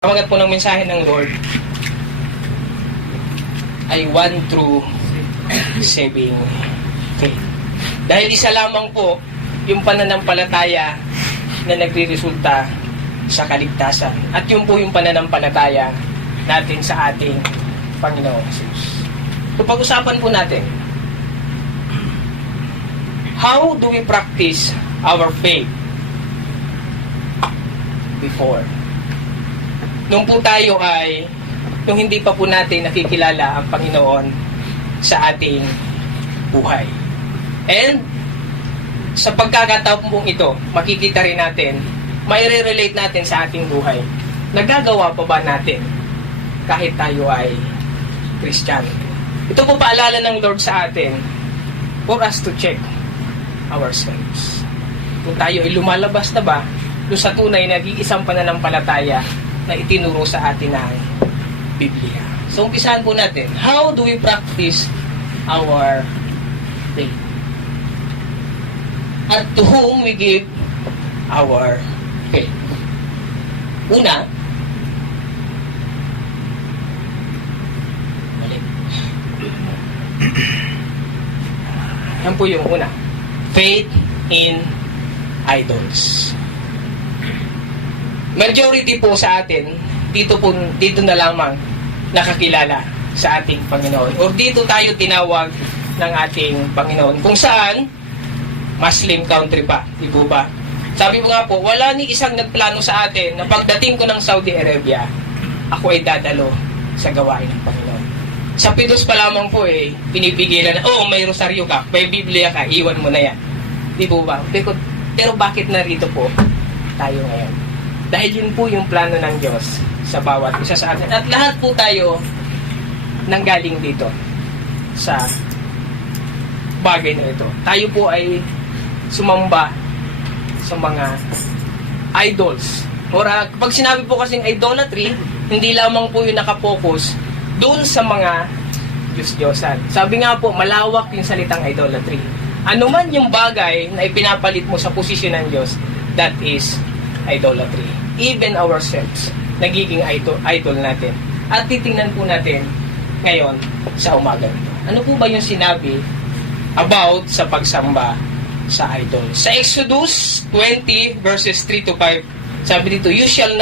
Pamagat po ng mensahe ng Lord ay 1 through 7. Okay. Dahil isa lamang po yung pananampalataya na nagre-resulta sa kaligtasan. At yun po yung pananampalataya natin sa ating Panginoong Jesus. So pag-usapan po natin, how do we practice our faith before? Nung po tayo nung hindi pa po natin nakikilala ang Panginoon sa ating buhay. And sa pagkakataon pong ito, makikita rin natin, mai-relate natin sa ating buhay. Nagagawa pa ba natin kahit tayo ay Kristiyano? Ito po paalala ng Lord sa atin for us to check ourselves. Kung tayo ay lumalabas na ba doon sa tunay na nag-iisang pananampalataya na itinuro sa atin ng Biblia. So, umpisahan po natin. How do we practice our faith? At to whom we give our faith? Una, mali. Yan po yung una. Faith in idols. Majority po sa atin, dito na lamang nakakilala sa ating Panginoon. O dito tayo tinawag ng ating Panginoon. Kung saan, Muslim country pa. Di po ba? Sabi mo nga po, wala ni isang nagplano sa atin na pagdating ko ng Saudi Arabia, ako ay dadalo sa gawain ng Panginoon. Sa Pidos pa lamang po pinipigilan na, may rosaryo ka, may Biblia ka, iwan mo na yan. Di po ba? Pero bakit narito po tayo ngayon? Dahil yun po yung plano ng Diyos sa bawat isa sa atin. At lahat po tayo nanggaling dito sa bagay na ito. Tayo po ay sumamba sa mga idols. Pag sinabi po kasing idolatry, hindi lamang po yung nakapokus doon sa mga Diyos-Diyosan. Sabi nga po, malawak yung salitang idolatry. Ano man yung bagay na ipinapalit mo sa posisyon ng Diyos, that is idolatry. Even ourselves, nagiging idol natin. At titingnan po natin ngayon sa umaga nito. Ano po ba yung sinabi about sa pagsamba sa idol? Sa Exodus 20 verses 3 to 5, sabi dito, You shall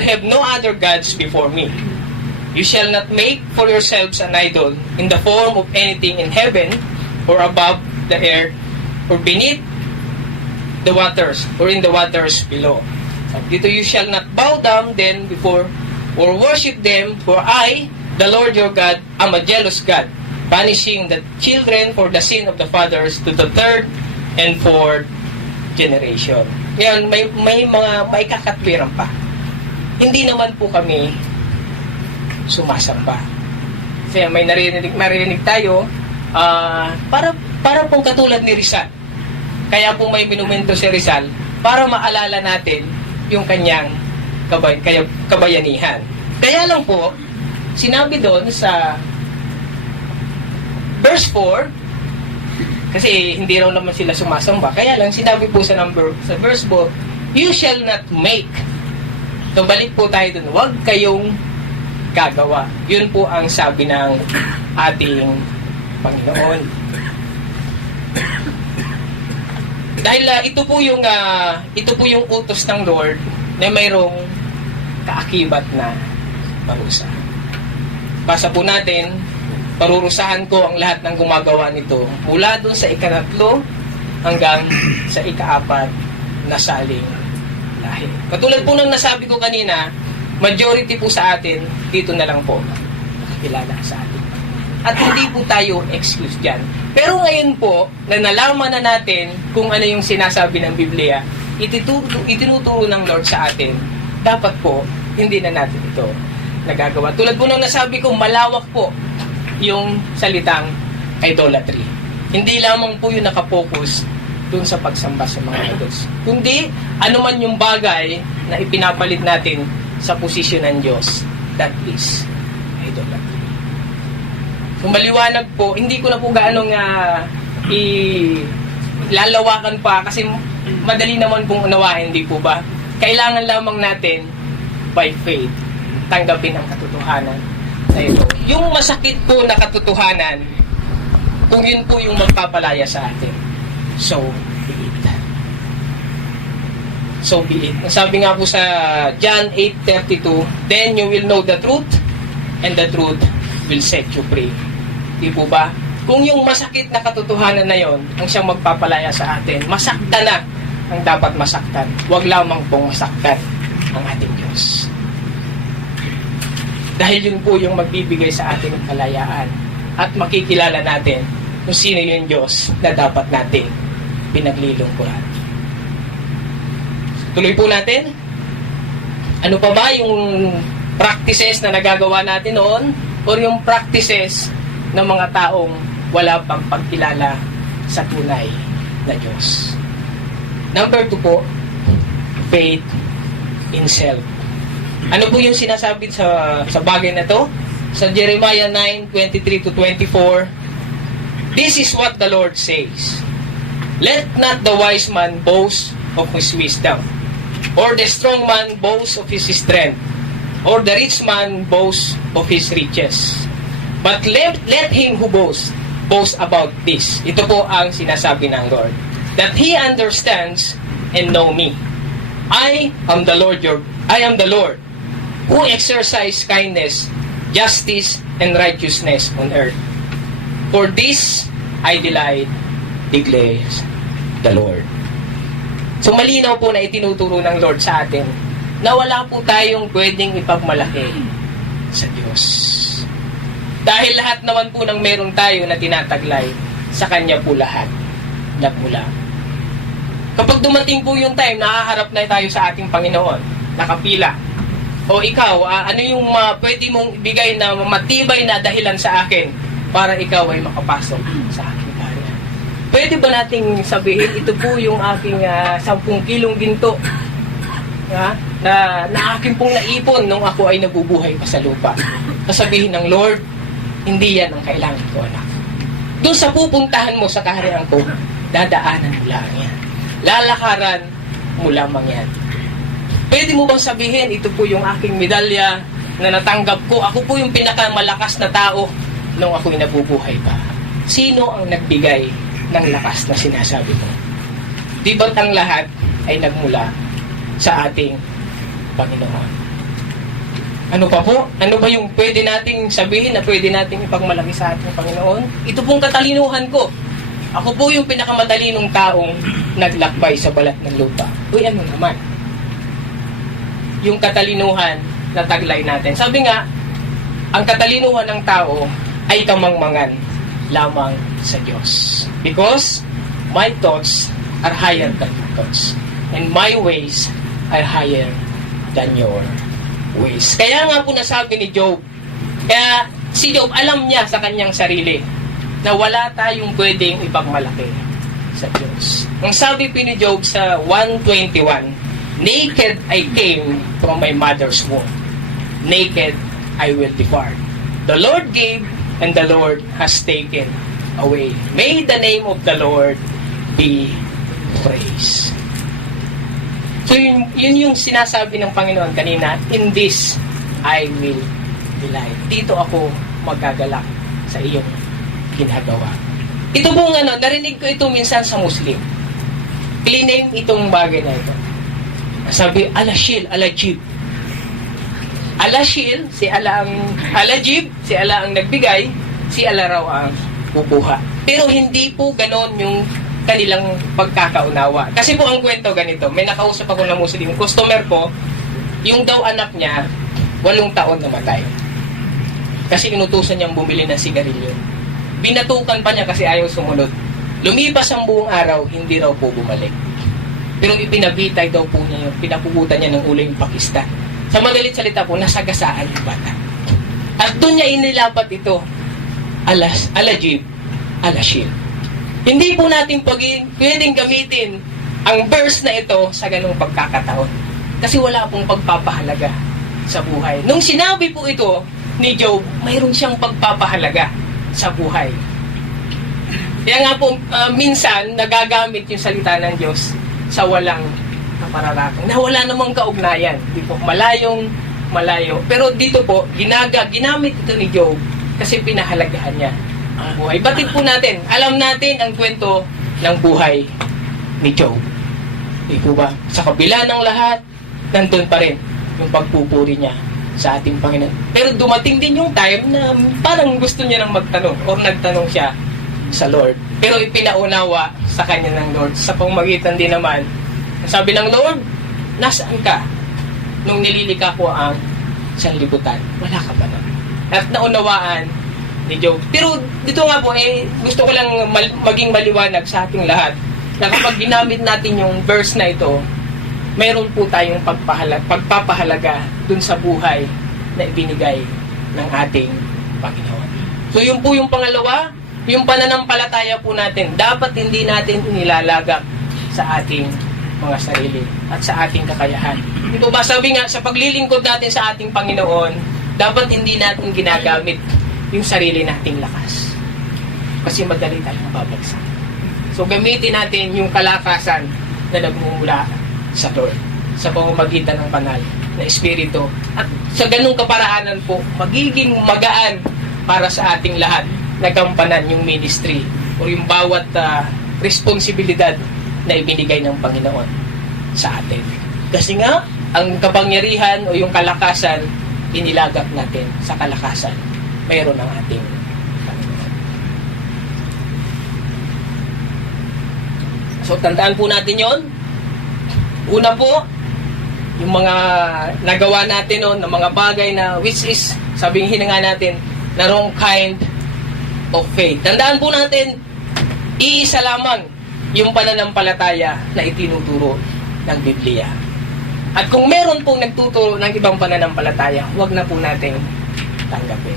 have no other gods before me. You shall not make for yourselves an idol in the form of anything in heaven or above the earth or beneath the waters or in the waters below. Dito, you shall not bow down then before or worship them, for I, the Lord your God, am a jealous God, punishing the children for the sin of the fathers to the third and fourth generation. Ngayon, may mga maikakatwiran pa. Hindi naman po kami sumasamba. Kasi may marinig tayo, para pong katulad ni Rizal. Kaya po may minumento si Rizal para maalala natin yung kanyang kabayanihan. Kaya lang po, sinabi doon sa verse 4, kasi hindi raw naman sila sumasamba, kaya lang sinabi po sa verse 4, You shall not make. So balik po tayo doon, huwag kayong gagawa. Yun po ang sabi ng ating Panginoon. Dahil ito po yung utos ng Lord na mayroong kaakibat na parusa. Basa po natin, parurusahan ko ang lahat ng gumagawa nito mula doon sa ika-3 hanggang sa ika-4 na saling lahi. Katulad po ng nasabi ko kanina, majority po sa atin dito na lang po nakakilala sa atin. At hindi po tayo excuse dyan. Pero ngayon po, na nalaman na natin kung ano yung sinasabi ng Biblia, itinuturo ng Lord sa atin, dapat po, hindi na natin ito nagagawa. Tulad po nang nasabi ko, malawak po yung salitang idolatry. Hindi lamang po yung nakapokus dun sa pagsamba sa mga idols. Kundi, anuman yung bagay na ipinapalit natin sa posisyon ng Diyos, that is idolatry. Kung maliwanag po, hindi ko na po gaanong lalawakan pa kasi madali naman pong unawain, di po ba? Kailangan lamang natin by faith, tanggapin ang katotohanan na ito. Yung masakit po na katotohanan, kung yun po yung magpapalaya sa atin, so be it. So be it. Sabi nga po sa John 8:32, then you will know the truth, and the truth will set you free. Di po ba? Kung yung masakit na katotohanan na yon ang siyang magpapalaya sa atin, masaktan na ang dapat masaktan. Huwag lamang pong masaktan ang ating Diyos. Dahil yun po yung magbibigay sa ating kalayaan at makikilala natin kung sino yung Diyos na dapat nating pinaglilingkuran. Tuloy po natin. Ano pa ba yung practices na nagagawa natin noon o yung practices ng mga taong wala pang pagkilala sa tunay na Diyos? Number 2 po, faith in self. Ano po yung sinasabi sa bagay na to? Sa Jeremiah 9:23-24, this is what the Lord says. Let not the wise man boast of his wisdom, or the strong man boast of his strength, or the rich man boast of his riches. But let him who boast about this. Ito po ang sinasabi ng Lord. That he understands and know me. I am the Lord who exercise kindness, justice, and righteousness on earth. For this I delight, declares the Lord. So malinaw po na itinuturo ng Lord sa atin na wala po tayong pwedeng ipagmalaki sa Diyos. Dahil lahat naman po ng meron tayo na tinataglay, sa Kanya po lahat nagmula. Kapag dumating po yung time, nakaharap na tayo sa ating Panginoon, nakapila. O ikaw, ano yung pwede mong ibigay na matibay na dahilan sa akin para ikaw ay makapasok sa aking kaharian? Pwede ba nating sabihin, ito po yung aking 10 kilong ginto na akin pong naipon nung ako ay nabubuhay pa sa lupa? Sasabihin ng Lord, hindi yan ang kailangan ko, anak. Doon sa pupuntahan mo sa kaharian ko, dadaanan mo lang yan. Lalakaran mo lamang yan. Pwede mo bang sabihin, ito po yung aking medalya na natanggap ko. Ako po yung pinakamalakas na tao nung ako'y nabubuhay pa. Sino ang nagbigay ng lakas na sinasabi mo? Di ba't ang lahat ay nagmula sa ating Panginoon? Ano pa po? Ano ba yung pwede nating sabihin na pwede nating ipagmalaki sa ating Panginoon? Ito pong katalinuhan ko. Ako po yung pinakamatalinong taong naglakbay sa balat ng lupa. Uy, ano naman? Yung katalinuhan na taglay natin. Sabi nga, ang katalinuhan ng tao ay kamangmangan lamang sa Diyos. Because my thoughts are higher than your thoughts. And my ways are higher than your ways. Kaya nga po nasabi ni Job, kaya si Job alam niya sa kanyang sarili na wala tayong pwedeng ipagmalaki sa Diyos. Ang sabi po ni Job sa 1:21, naked I came from my mother's womb. Naked I will depart. The Lord gave and the Lord has taken away. May the name of the Lord be praised. So yun yung sinasabi ng Panginoon kanina, in this I will delight. Dito ako magagalak sa iyong ginagawa. Ito pong narinig ko ito minsan sa Muslim. Clean itong bagay na ito. Sabi, Alashil, Alajib. Alashil, si Allah ang Alajib, si Allah ang nagbigay, si Allah raw ang kukuha. Pero hindi po ganon yung kanilang pagkakaunawa. Kasi po ang kwento ganito, may nakausap ako na Muslim, customer ko, yung daw anak niya, 8 taon namatay. Kasi inutusan niyang bumili ng sigarilyo. Binatukan pa niya kasi ayaw sumunod. Lumipas ang buong araw, hindi raw po bumalik. Pero ipinabitay daw po niya yung pinapugutan niya ng ulo yung Pakistan. Sa madalit salita po, nasagasaan yung bata. At doon niya inilapat ito, Alajib, Alashil. Hindi po natin pwedeng gamitin ang verse na ito sa ganung pagkakataon. Kasi wala pong pagpapahalaga sa buhay. Nung sinabi po ito ni Job, mayroon siyang pagpapahalaga sa buhay. Kaya nga po, minsan, nagagamit yung salita ng Diyos sa walang pararating na wala namang kaugnayan. Di po, malayo. Pero dito po, ginamit ito ni Job kasi pinahalagahan niya ang buhay. Batid po natin, alam natin ang kwento ng buhay ni Job. Di po ba? Sa kabila ng lahat, nandun pa rin yung pagpupuri niya sa ating Panginoon. Pero dumating din yung time na parang gusto niya nang magtanong o nagtanong siya sa Lord. Pero ipinaunawa sa kanya ng Lord. Sa pamamagitan din naman, sabi ng Lord, nasaan ka? Nung nililika ko ang sanlibutan, wala ka pa na. At naunawaan ni Job. Pero dito nga po, gusto ko lang maging maliwanag sa ating lahat na kapag ginamit natin yung verse na ito, mayroon po tayong pagpapahalaga dun sa buhay na ibinigay ng ating Panginoon. So yun po yung pangalawa, yung pananampalataya po natin, dapat hindi natin inilalagak sa ating mga sarili at sa ating kakayahan. Ito ba sabi nga, sa paglilingkod natin sa ating Panginoon, dapat hindi natin ginagamit yung sarili nating lakas. Kasi madali tayong mababagsak. So gamitin natin yung kalakasan na nagmumula sa Lord, sa pamamagitan ng banal na Espiritu. At sa ganung kaparaanan po, magiging magaan para sa ating lahat na gampanan yung ministry o yung bawat responsibilidad na ibinigay ng Panginoon sa atin. Kasi nga, ang kapangyarihan o yung kalakasan, inilagak natin sa kalakasan. Mayroon ng ating Panginoon. So, tandaan po natin yon. Una po, yung mga nagawa natin noon, ng mga bagay na which is, sabihin nga natin, na wrong kind of faith. Tandaan po natin, iisa lamang yung pananampalataya na itinuturo ng Biblia. At kung meron pong nagtuturo ng ibang pananampalataya, huwag na po nating tanggapin.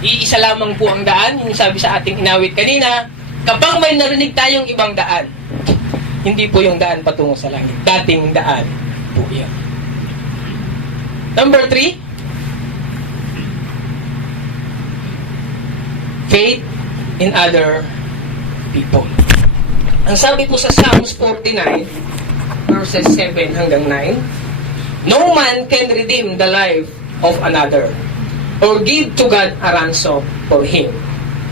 Iisa lamang po ang daan, yung sabi sa ating inawit kanina, kapag may narinig tayong ibang daan, hindi po yung daan patungo sa langit. Dating daan po yan. Number 3, faith in other people. Ang sabi po sa Psalms 49, verses 7 hanggang 9, no man can redeem the life of another or give to God a ransom for him.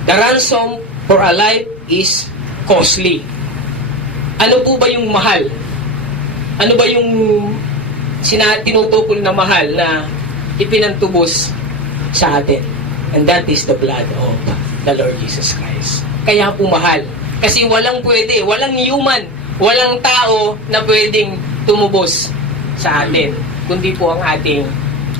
The ransom for a life is costly. Ano po ba yung mahal? Ano ba yung tinutukol na mahal na ipinantubos sa atin? And that is the blood of the Lord Jesus Christ. Kaya po mahal. Kasi walang pwede, walang human, walang tao na pwedeng tumubos sa atin, kundi po ang ating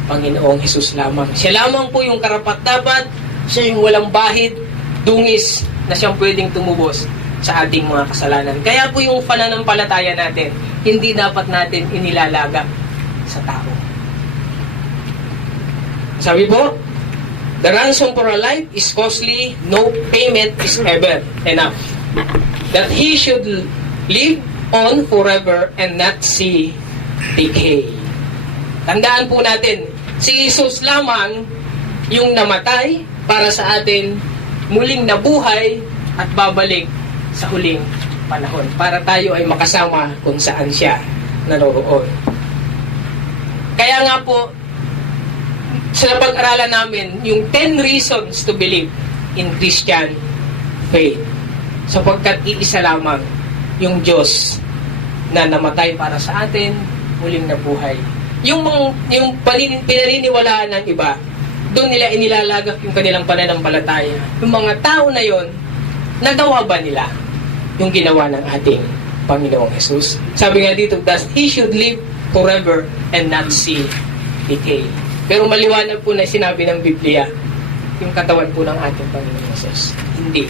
Panginoong Hesus lamang. Siya lamang po yung karapat-dapat, siya yung walang bahid, dungis na siyang pwedeng tumubos sa ating mga kasalanan. Kaya po yung pananampalataya natin, hindi dapat natin inilalagak sa tao. Sabi po, the ransom for a life is costly, no payment is ever enough. That he should live on forever and not see decay. Tandaan po natin, si Jesus lamang yung namatay para sa atin, muling nabuhay at babalik sa huling panahon para tayo ay makasama kung saan siya naroroon. Kaya nga po, sa pag-aralan namin, yung 10 reasons to believe in Christian faith. Sapagkat iisa lamang yung Diyos na namatay para sa atin, muling nabuhay. Yung pinaniniwalaan ng iba, doon nila inilalagak yung kanilang pananampalataya. Yung mga tao na yon, nagawa ba nila yung ginawa ng ating Panginoong Hesus? Sabi nga dito, that he should live forever and not see decay. Pero maliwanag po na sinabi ng Biblia, yung katawan po ng ating Panginoong Hesus, hindi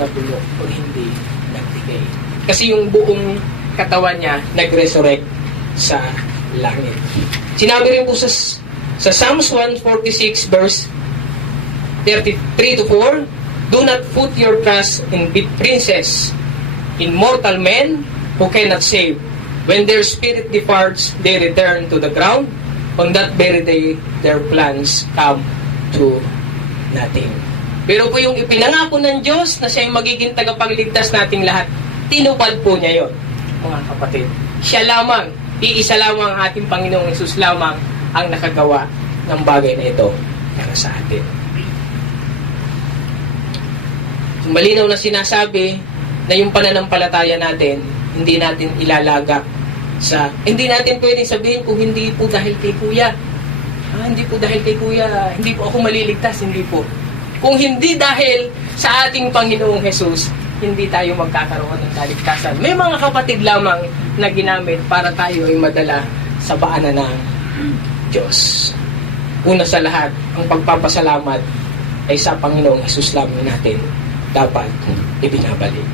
nabulok o hindi nag-decay. Kasi yung buong katawan niya nag-resurrect sa langit. Sinabi rin po sa Psalms 146 verse 33 to 4, do not put your trust in princes, in mortal men who cannot save. When their spirit departs, they return to the ground. On that very day, their plans come to nothing. Pero po yung ipinangako ng Diyos na siya yung magiging tagapagligtas nating lahat, tinupad po niya yon, mga kapatid. siya lamang, iisa lamang ang ating Panginoong Hesus lamang ang nakagawa ng bagay na ito para sa atin. Malinaw na sinasabi na yung pananampalataya natin, hindi natin ilalagak hindi natin pwedeng sabihin kung hindi po dahil kay Kuya. Hindi po dahil kay Kuya, hindi po ako maliligtas, hindi po. Kung hindi dahil sa ating Panginoong Hesus, hindi tayo magkakaroon ng kaligtasan. May mga kapatid lamang na ginamit para tayo ay madala sa paanan ng Diyos. Una sa lahat, ang pagpapasalamat ay sa Panginoong Hesus lamang natin dapat ibinabalik.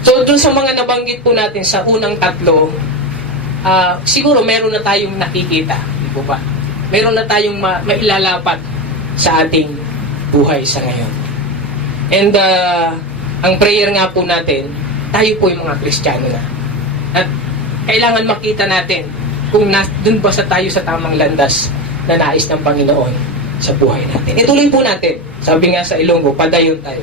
So, dun sa mga nabanggit po natin sa unang tatlo, siguro meron na tayong nakikita, di po ba? Meron na tayong mailalapat sa ating buhay sa ngayon. And ang prayer nga po natin, tayo po yung mga Kristiyano na. At kailangan makita natin kung dun ba tayo sa tamang landas na nais ng Panginoon sa buhay natin. Ituloy po natin. Sabi nga sa Ilonggo, padayon tayo.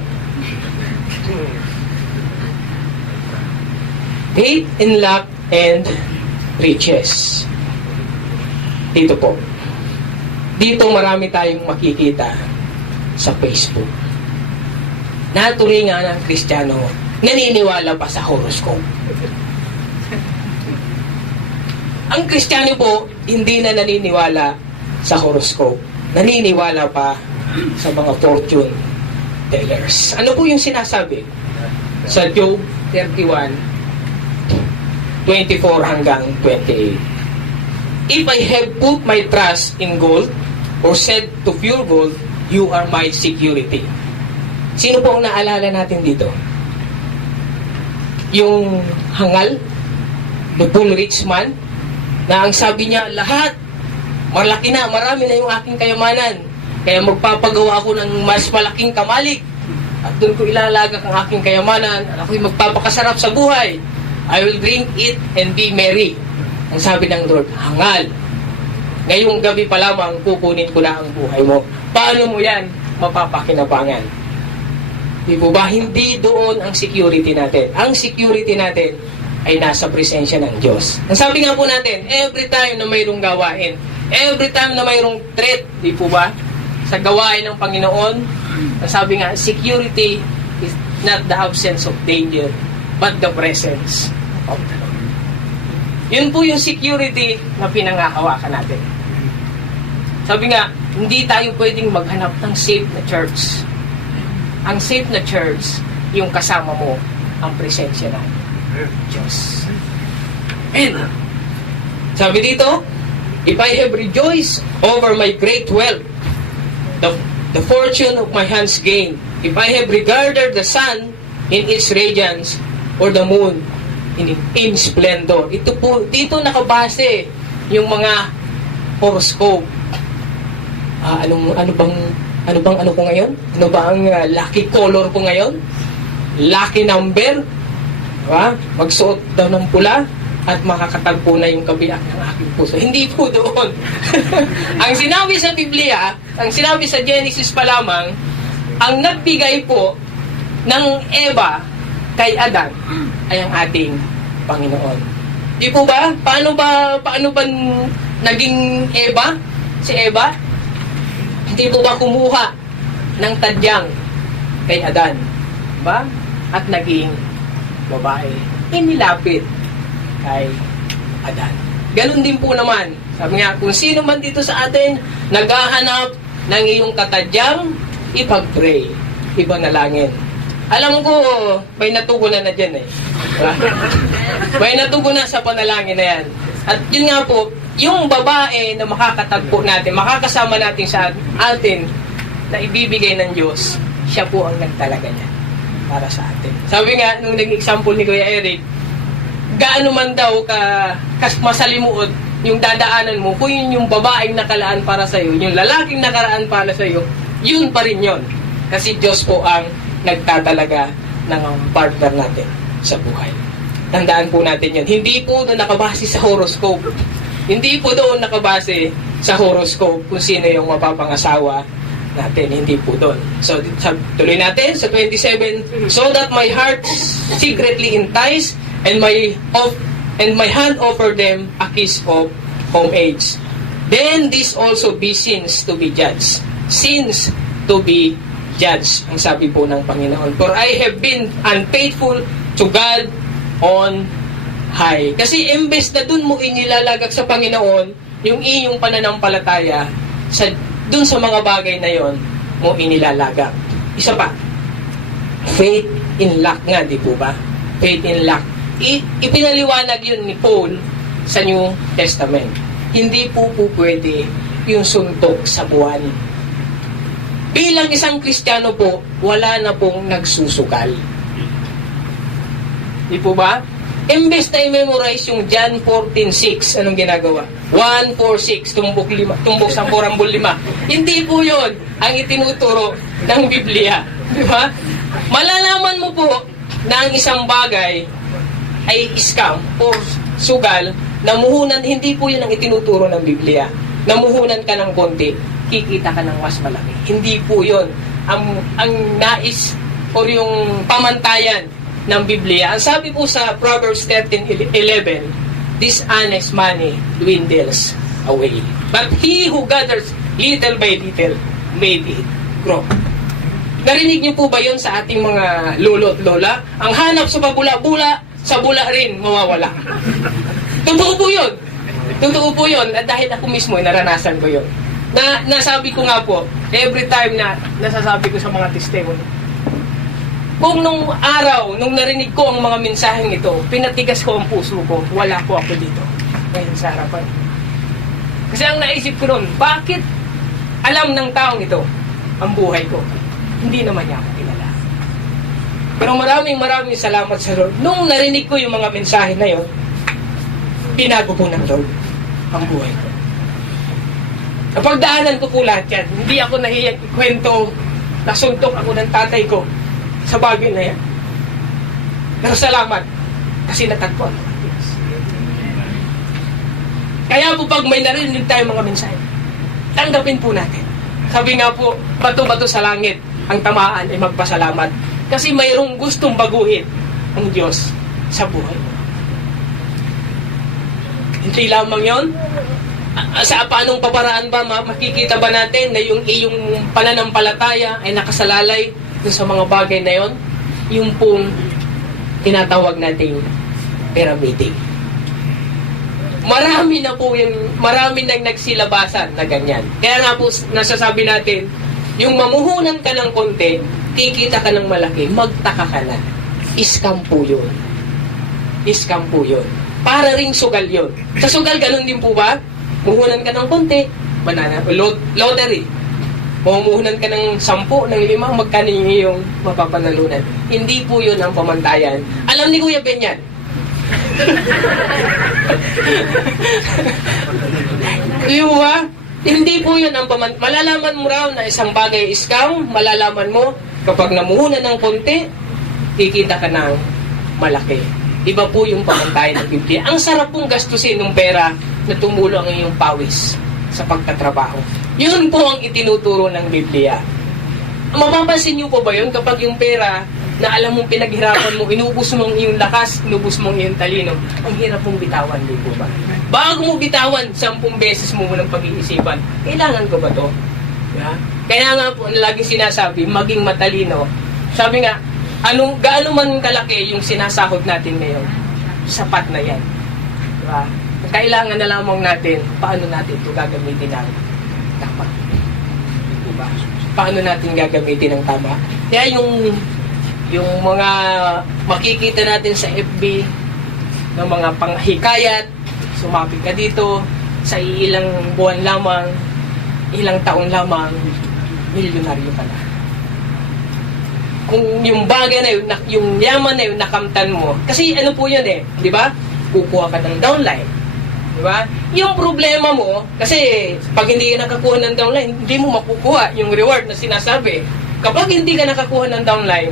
Faith in luck and riches. Dito po. Dito marami tayong makikita sa Facebook. Natuloy nga ng Kristiyano, naniniwala pa sa horoscope. Ang Kristiyano po, hindi na naniniwala sa horoscope. Naniniwala pa sa mga fortune tellers. Ano po yung sinasabi? Sa Job 31, 24 hanggang 28. If I have put my trust in gold or said to pure gold, you are my security. Sino po ang naalala natin dito? Yung hangal, the poor rich man, na ang sabi niya, lahat, malaki na, marami na yung aking kayamanan. Kaya magpapagawa ako ng mas malaking kamalik. At doon ko ilalagak ang aking kayamanan. At ako'y magpapakasarap sa buhay. I will drink it and be merry. Ang sabi ng Lord, hangal. Ngayong gabi pa lamang, kukunin ko na ang buhay mo. Paano mo yan mapapakinabangan? Di po ba? Hindi doon ang security natin. Ang security natin ay nasa presensya ng Diyos. Ang sabi nga po natin, every time na mayroong gawain, every time na mayroong threat, di po ba? Sa gawain ng Panginoon, ang sabi nga, security is not the absence of danger, but the presence of the Lord. Yun po yung security na pinangahawakan natin. Sabi nga, hindi tayo pwedeng maghanap ng safe na church. Ang safe na church, yung kasama mo, ang presensya ng Diyos. And, sabi dito, if I have rejoiced over my great wealth, the fortune of my hands gain, if I have regarded the sun in its radiance, or the moon in splendor. Ito po, dito nakabase yung mga horoscope. Ano ko ngayon? Ano ba ang lucky color ko ngayon? Lucky number? Diba? Magsuot daw ng pula at makakatagpo na yung kabiyak ng aking puso. Hindi po doon. Ang sinabi sa Biblia, ang sinabi sa Genesis pa lamang, ang nagbigay po ng Eva kay Adan ay ang ating Panginoon. Di po ba? Paano ba naging Eva? Si Eva? Hindi po ba kumuha ng tadyang kay Adan? Ba? At naging babae. Inilapit kay Adan. Ganon din po naman. Sabi nga, kung sino man dito sa atin naghahanap ng iyong katadyang, ipag-pray, ipanalangin. Alam ko, may natugunan na dyan eh. May natugunan sa panalangin na yan. At yun nga po, yung babae na makakatagpo natin, makakasama natin sa atin na ibibigay ng Diyos, siya po ang nagtalaga niya para sa atin. Sabi nga, nung naging example ni Kuya Eric, gaano man daw masalimuot yung dadaanan mo, kung yun yung babaeng nakalaan para sa'yo, yung lalaking nakaraan para sa'yo, yun pa rin yun. Kasi Diyos po ang nagtatalaga ng partner natin sa buhay. Tandaan po natin yun. Hindi po doon nakabase sa horoscope. Hindi po doon nakabase sa horoscope kung sino yung mapapangasawa natin. Hindi po doon. So, tuloy natin sa 27. So that my heart secretly enticed and my and my hand offer them a kiss of homage. Then this also be sins to be judged. Sins to be judged, ang sabi po ng Panginoon. For I have been unfaithful to God on high. Kasi imbes na dun mo inilalagak sa Panginoon yung iyong pananampalataya, dun sa mga bagay na yon mo inilalagak. Isa pa, faith in lack nga, di po ba? Faith in lack. Ipinaliwanag yun ni Paul sa New Testament. Hindi po pwede yung suntok sa buwan. Bilang isang Kristiyano po, wala na pong nagsusugal. Di po ba? Imbes na i-memorize yung John 14:6, anong ginagawa? 1:4:6, tumbok 10:5. Hindi po yun ang itinuturo ng Biblia. Di ba? Malalaman mo po na ang isang bagay ay scam o sugal, namuhunan, hindi po yun ang itinuturo ng Biblia. Namuhunan ka ng konti, kikita ka ng mas malaki. Hindi po yun ang nais o yung pamantayan ng Biblia. Ang sabi po sa Proverbs 13:11, dishonest money dwindles away, but he who gathers little by little made it grow. Narinig niyo po ba yun sa ating mga lolo at lola? Ang hanap sa pabula-bula, sa bula rin mawawala. Totoo po yun. Totoo po yun. At dahil ako mismo, naranasan ko yun. Nasabi ko nga po, every time na nasasabi ko sa mga testimony, kung nung araw, nung narinig ko ang mga mensaheng ito, pinatigas ko ang puso ko, wala po ako dito. Ngayon sa harapan. Kasi ang naisip ko noon, bakit alam ng taong ito ang buhay ko? Hindi naman niya ako kilala. Pero maraming salamat sa Lord. Nung narinig ko yung mga mensahe na yun, binago po ng Lord ang buhay ko. Napagdaanan ko po lahat yan. Hindi ako nahiyag ikwento, nasuntok ako ng tatay ko sa bagay na yan. Pero salamat, kasi natagpuan ko. Kaya po pag may narinig tayong mga mensahe, tanggapin po natin. Sabi nga po, bato-bato sa langit, ang tamaan ay magpasalamat. Kasi mayroong gustong baguhin ang Diyos sa buhay mo. Hindi lamang yon. Sa paanong paparaan ba, makikita ba natin na yung iyong pananampalataya ay nakasalalay dun sa mga bagay na yon? Yung pong tinatawag nating pyramid. Marami na po yung, marami nang nagsilabasan na ganyan. Kaya nga po nasasabi natin, yung mamuhunan ka ng konti, kikita ka ng malaki, magtaka ka na. Scam po yun. Scam po yun. Para ring sugal yun. Sa sugal, ganun din po ba? Muhunan ka ng konti, lottery. Mumuhunan ka ng 10, ng 5, magkano yung iyong mapapanalunan. Hindi po yun ang pamantayan. Alam ni Kuya Ben yan. Di ba? Hindi po yun ang pamantayan. Malalaman mo raw na isang bagay scam, malalaman mo kapag namuhunan ng konti, kikita ka ng malaki. Iba po yung pamantayan ng Biblia. Ang sarap pong gastusin ng pera na tumulo ang iyong pawis sa pagtatrabaho. Yun po ang itinuturo ng Biblia. Mapapansin niyo po ba yun kapag yung pera na alam mong pinaghirapan mo, inubos mo ang iyong lakas, inubos mo ang iyong talino, ang hirap mong bitawan, di po ba? Bago mo bitawan, 10 beses mo munang pag-iisipan, kailangan ko ba to? Yeah? Kaya nga po, laging sinasabi, maging matalino. Sabi nga, gaano man kalaki yung sinasahod natin ngayon, sapat na yan. Diba? Kailangan na lamang natin, paano natin ito gagamitin ng tama. Diba? Paano natin gagamitin ng tama? Kaya yung mga makikita natin sa FB, ng mga panghikayat, sumapit ka dito, sa ilang buwan lamang, ilang taon lamang, milyonaryo ka na. Kung yung bagay na yun, yung yaman na yun, nakamtan mo. Kasi ano po yun di ba? Kukuha ka ng downline. Di ba? Yung problema mo, kasi pag hindi ka nakakuha ng downline, hindi mo makukuha yung reward na sinasabi. Kapag hindi ka nakakuha ng downline,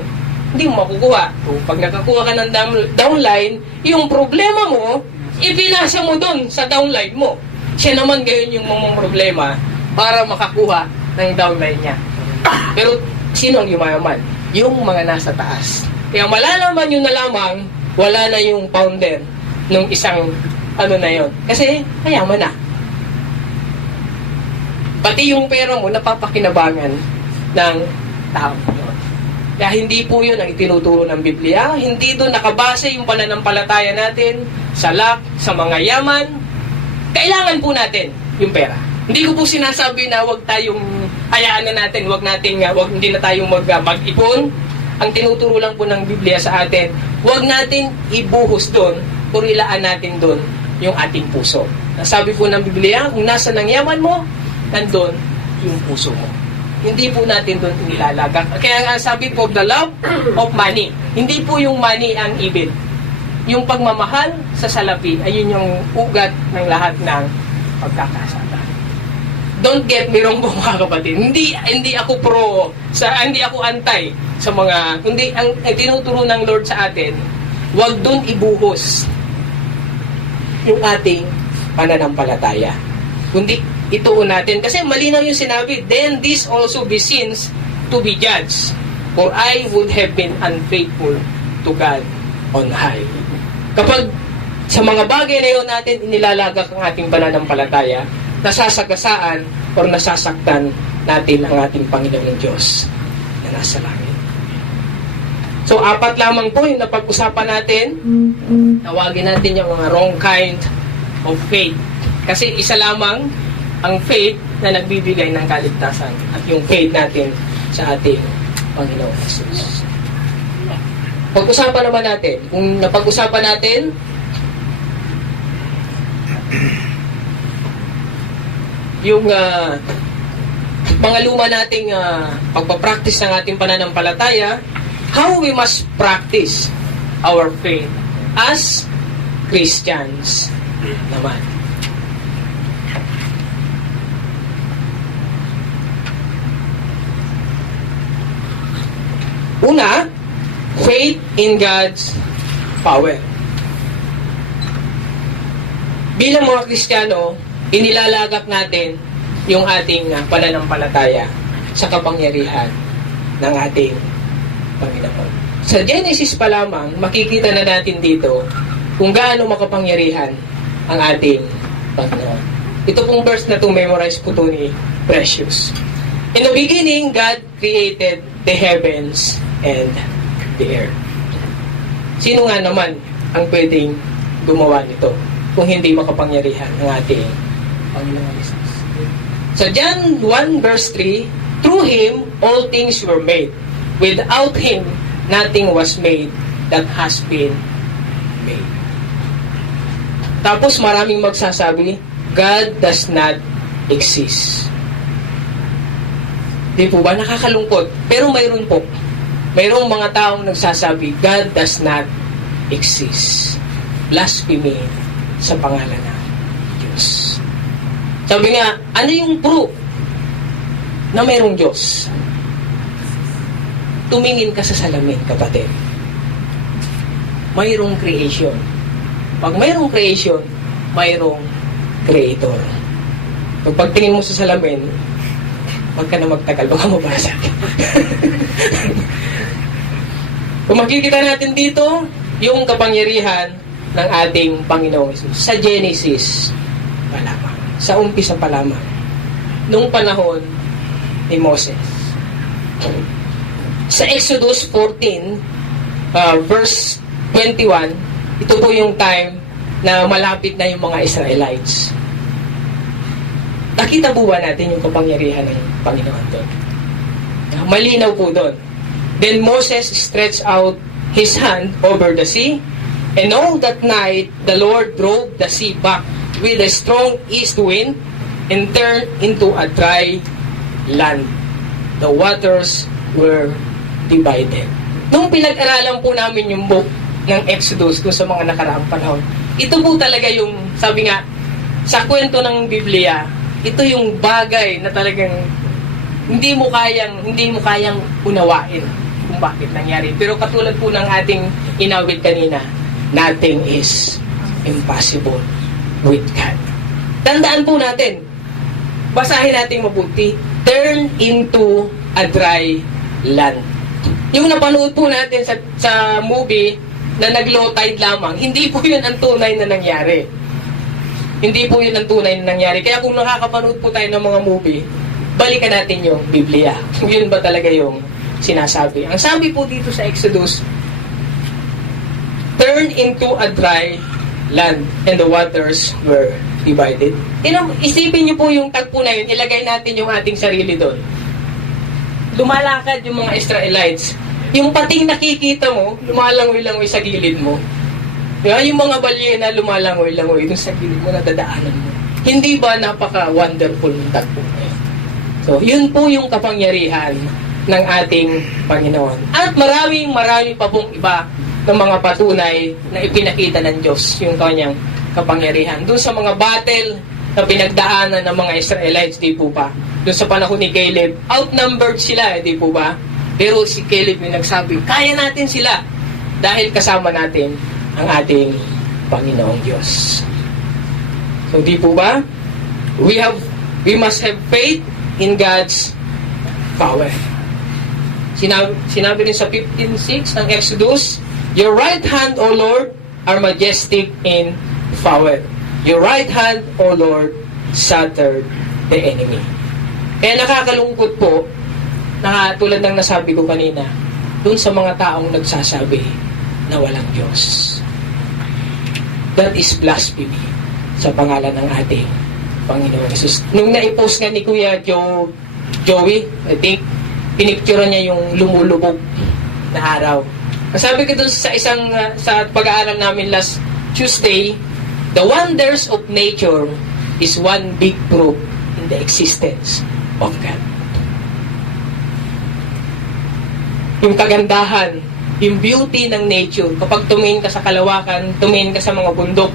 hindi mo makukuha. So, pag nakakuha ka ng downline, yung problema mo, ipinasa mo doon sa downline mo. Siya naman gayon yung mamang problema para makakuha ng downline niya. Pero sino ang yumayaman? Yung mga nasa taas. Kaya malalaman nyo na lamang, wala na yung founder nung isang ano na yon. Kasi mayaman na. Pati yung pera mo napapakinabangan ng tao. Kaya hindi po yun ang itinuturo ng Biblia. Hindi doon nakabase yung pananampalataya natin sa lack, sa mga yaman. Kailangan po natin yung pera. Hindi ko po sinasabi na wag tayong hayaan na natin, hindi na tayong mag-ipon. Ang tinuturo lang po ng Biblia sa atin, wag natin ibuhos doon o ilaan natin doon yung ating puso. Sabi po ng Biblia, kung nasa ng yaman mo, nandun yung puso mo. Hindi po natin doon inilalagak. Kaya nga sabi po, the love of money. Hindi po yung money ang ibig. Yung pagmamahal sa salapi, ayun yung ugat ng lahat ng pagkakasala. Don't get me wrong po mga kapatid. Hindi ako hindi ako anti sa mga, hindi, ang tinuturo ng Lord sa atin, huwag doon ibuhos yung ating pananampalataya. Kundi ituon natin. Kasi malinaw yung sinabi, then this also be sins to be judged. For I would have been unfaithful to God on high. Kapag sa mga bagay na yun natin inilalagak ang ating pananampalataya, nasasagasaan o nasasaktan natin ang ating Panginoong Diyos na nasa langit. So, 4 lamang po yung napag-usapan natin. Tawagin natin yung mga wrong kind of faith. Kasi isa lamang ang faith na nagbibigay ng kaligtasan at yung faith natin sa ating Panginoong Jesus. Pag-usapan naman natin, kung napag-usapan natin yung mga luma nating pagpapractice ng ating pananampalataya, how we must practice our faith as Christians naman. Una, faith in God's power. Bilang mga Kristiyano, inilalagak natin yung ating pananampalataya sa kapangyarihan ng ating Panginoon. Sa Genesis pa lamang, makikita na natin dito kung gaano makapangyarihan ang ating Panginoon. Ito pong verse na itong memorize po ito ni Precious. In the beginning, God created the heavens and the earth. Sino nga naman ang pwedeng gumawa nito kung hindi makapangyarihan ng ating Panginoon Jesus? Sa John 1 verse 3, through Him all things were made. Without Him nothing was made that has been made. Tapos maraming magsasabi, God does not exist. Di po ba? Nakakalungkot. Pero mayroon po. Mayroong mga taong nagsasabi, God does not exist. Blasphemy sa pangalan ng Diyos. Sabi nga, ano yung proof na mayroong Diyos? Tumingin ka sa salamin, kapatid. Mayroong creation. Pag mayroong creation, mayroong creator. Pag pagtingin mo sa salamin, wag ka na magtagal, baka mabasag. Kung makikita natin dito, yung kapangyarihan ng ating Panginoong Jesus. Sa Genesis pa lamang. Sa umpisa pa lamang. Nung panahon ni Moses. Sa Exodus 14, verse 21, ito po yung time na malapit na yung mga Israelites. Nakita po ba natin yung kapangyarihan ng Panginoon doon? Malinaw po doon. Then Moses stretched out his hand over the sea, and all that night the Lord drove the sea back with a strong east wind and turned into a dry land. The waters were divided. Nung pinag-aralan po namin yung book ng Exodus kung sa mga nakaraang panahon, ito po talaga yung, sabi nga, sa kwento ng Biblia, ito yung bagay na talagang hindi mo kayang unawain kung bakit nangyari. Pero katulad po ng ating inawit kanina, nothing is impossible with God. Tandaan po natin, basahin natin mabuti, turn into a dry land. Yung napanood po natin sa movie, na nag-low tide lamang, hindi po yun ang tunay na nangyari. Hindi po yun ang tunay na nangyari. Kaya kung nakakapanood po tayo ng mga movie, balikan natin yung Biblia. Yun ba talaga yung sinasabi? Ang sabi po dito sa Exodus, turn into a dry land and the waters were divided. Isipin niyo po yung tagpo na yun, ilagay natin yung ating sarili doon. Lumalakad yung mga Israelites. Yung pating nakikita mo, lumalangoy-langoy sa gilid mo. Diba? Yung mga balyena lumalangoy-langoy dun sa gilid mo, nadadaanan mo. Hindi ba napaka-wonderful ng tagpo na yun? So, yun po yung kapangyarihan ng ating Panginoon. At marami pa pong iba ng mga patunay na ipinakita ng Diyos yung kanyang kapangyarihan. Doon sa mga battle na pinagdaanan ng mga Israelites, di po ba? Doon sa panahon ni Caleb, outnumbered sila, di po ba? Pero si Caleb yung nagsabi, kaya natin sila dahil kasama natin ang ating Panginoong Diyos. So, di po ba? We must have faith in God's power. Sinabi rin sa 15:6 ng Exodus, your right hand, O Lord, are majestic in power. Your right hand, O Lord, shattered the enemy. Kaya nakakalungkot po, tulad ng nasabi ko kanina, dun sa mga taong nagsasabi na walang Diyos. That is blasphemy sa pangalan ng ating Panginoon Jesus. Nung na-post nga ni Kuya Joey, I think, pinicture niya yung lumulubog na araw. Sabi ko dun sa sa pag-aaral namin last Tuesday, the wonders of nature is one big proof in the existence of God. Yung kagandahan, yung beauty ng nature, kapag tumingin ka sa kalawakan, tumingin ka sa mga bundok,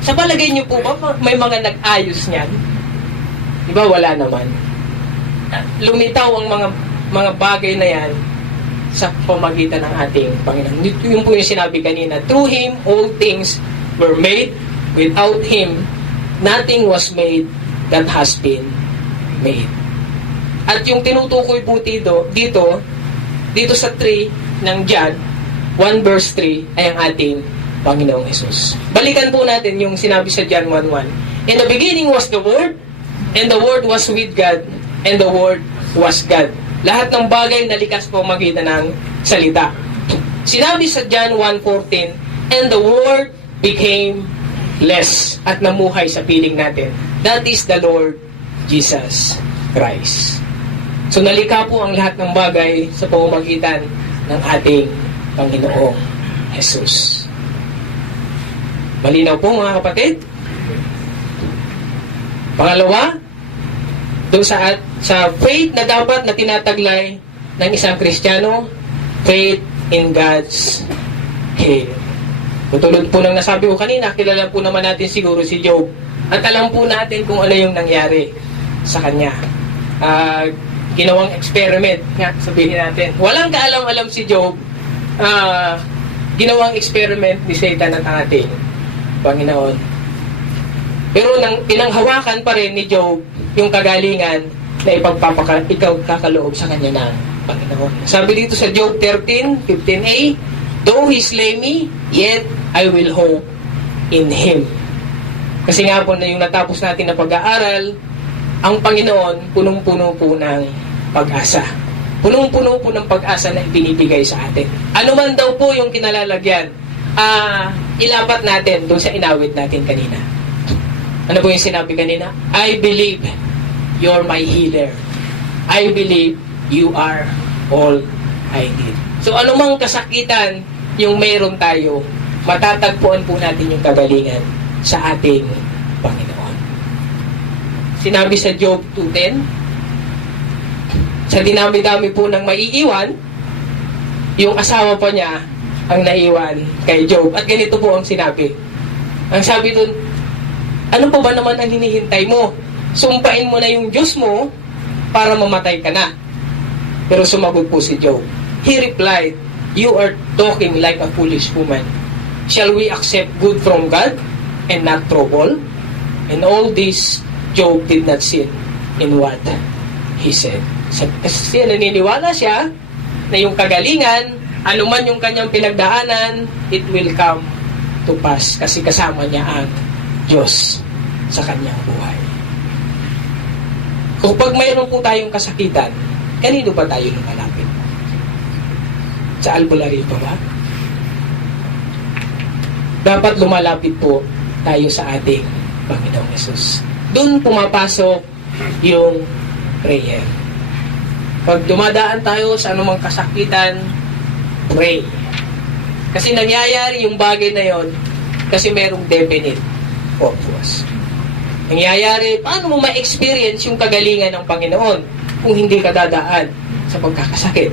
sa palagay niyo po ba may mga nag-ayos niyan? Di ba wala naman? Lumitaw ang mga bagay na yan sa pamagitan ng ating Panginoon. Yung po yung sinabi kanina, through Him, all things were made. Without Him, nothing was made that has been made. At yung tinutukoy po dito sa 3 ng John 1 verse 3 ay ang ating Panginoong Jesus. Balikan po natin yung sinabi sa John 1:1. In the beginning was the Word, and the Word was with God, and the Word was God. Lahat ng bagay na likas po magitan ng salita. Sinabi sa John 1:14, and the Word became flesh at namuhay sa piling natin. That is the Lord Jesus Christ. So nalikha po ang lahat ng bagay sa pamamagitan ng ating Panginoong Jesus. Malinaw po mga kapatid? Pangalawa, doon sa faith na dapat na tinataglay ng isang Kristiyano, faith in God's will. Tulad po ng nasabi ko kanina, kilala po naman natin siguro si Job. At alam po natin kung ano yung nangyari sa kanya. Ginawang experiment, nga sabihin natin. Walang kaalam-alam si Job, ginawang experiment ni Satan at ang ating Panginoon. Pero pinanghawakan pa rin ni Job yung kagalingan na ikaw-kakaloob sa kanya ng Panginoon. Sabi dito sa Job 13:15a, though He slay me, yet I will hope in Him. Kasi nga po na yung natapos natin na pag-aaral, ang Panginoon punong-puno po ng pag-asa. Punong-puno po ng pag-asa na ibinibigay sa atin. Ano man daw po yung kinalalagyan, ilapat natin doon sa inawit natin kanina. Ano po yung sinabi kanina? I believe you're my healer. I believe you are all I need. So anumang kasakitan yung mayroon tayo, matatagpuan po natin yung kagalingan sa ating Panginoon. Sinabi sa Job 2:10, sa dinami-dami po ng maiiwan, yung asawa pa niya ang naiwan kay Job. At ganito po ang sinabi. Ang sabi doon, ano pa ba naman ang hinihintay mo? Sumpain mo na yung Diyos mo para mamatay ka na. Pero sumagot po si Job. He replied, you are talking like a foolish woman. Shall we accept good from God and not trouble? And all this, Job did not sin in what he said. Kasi naniniwala siya na yung kagalingan Ano man yung kanyang pinagdaanan, it will come to pass kasi kasama niya ang Diyos sa kanyang buhay. Kung pag mayroon po tayong kasakitan, kanino ba tayo lumalapit? Sa albularyo ba? Dapat lumalapit po tayo sa ating Panginoong Hesus. Doon pumapasok yung prayer. Pag dumadaan tayo sa anumang kasakitan, pray. Kasi nangyayari yung bagay na yon kasi merong definite purpose. Nangyayari, paano mo ma-experience yung kagalingan ng Panginoon kung hindi ka dadaan sa pagkakasakit?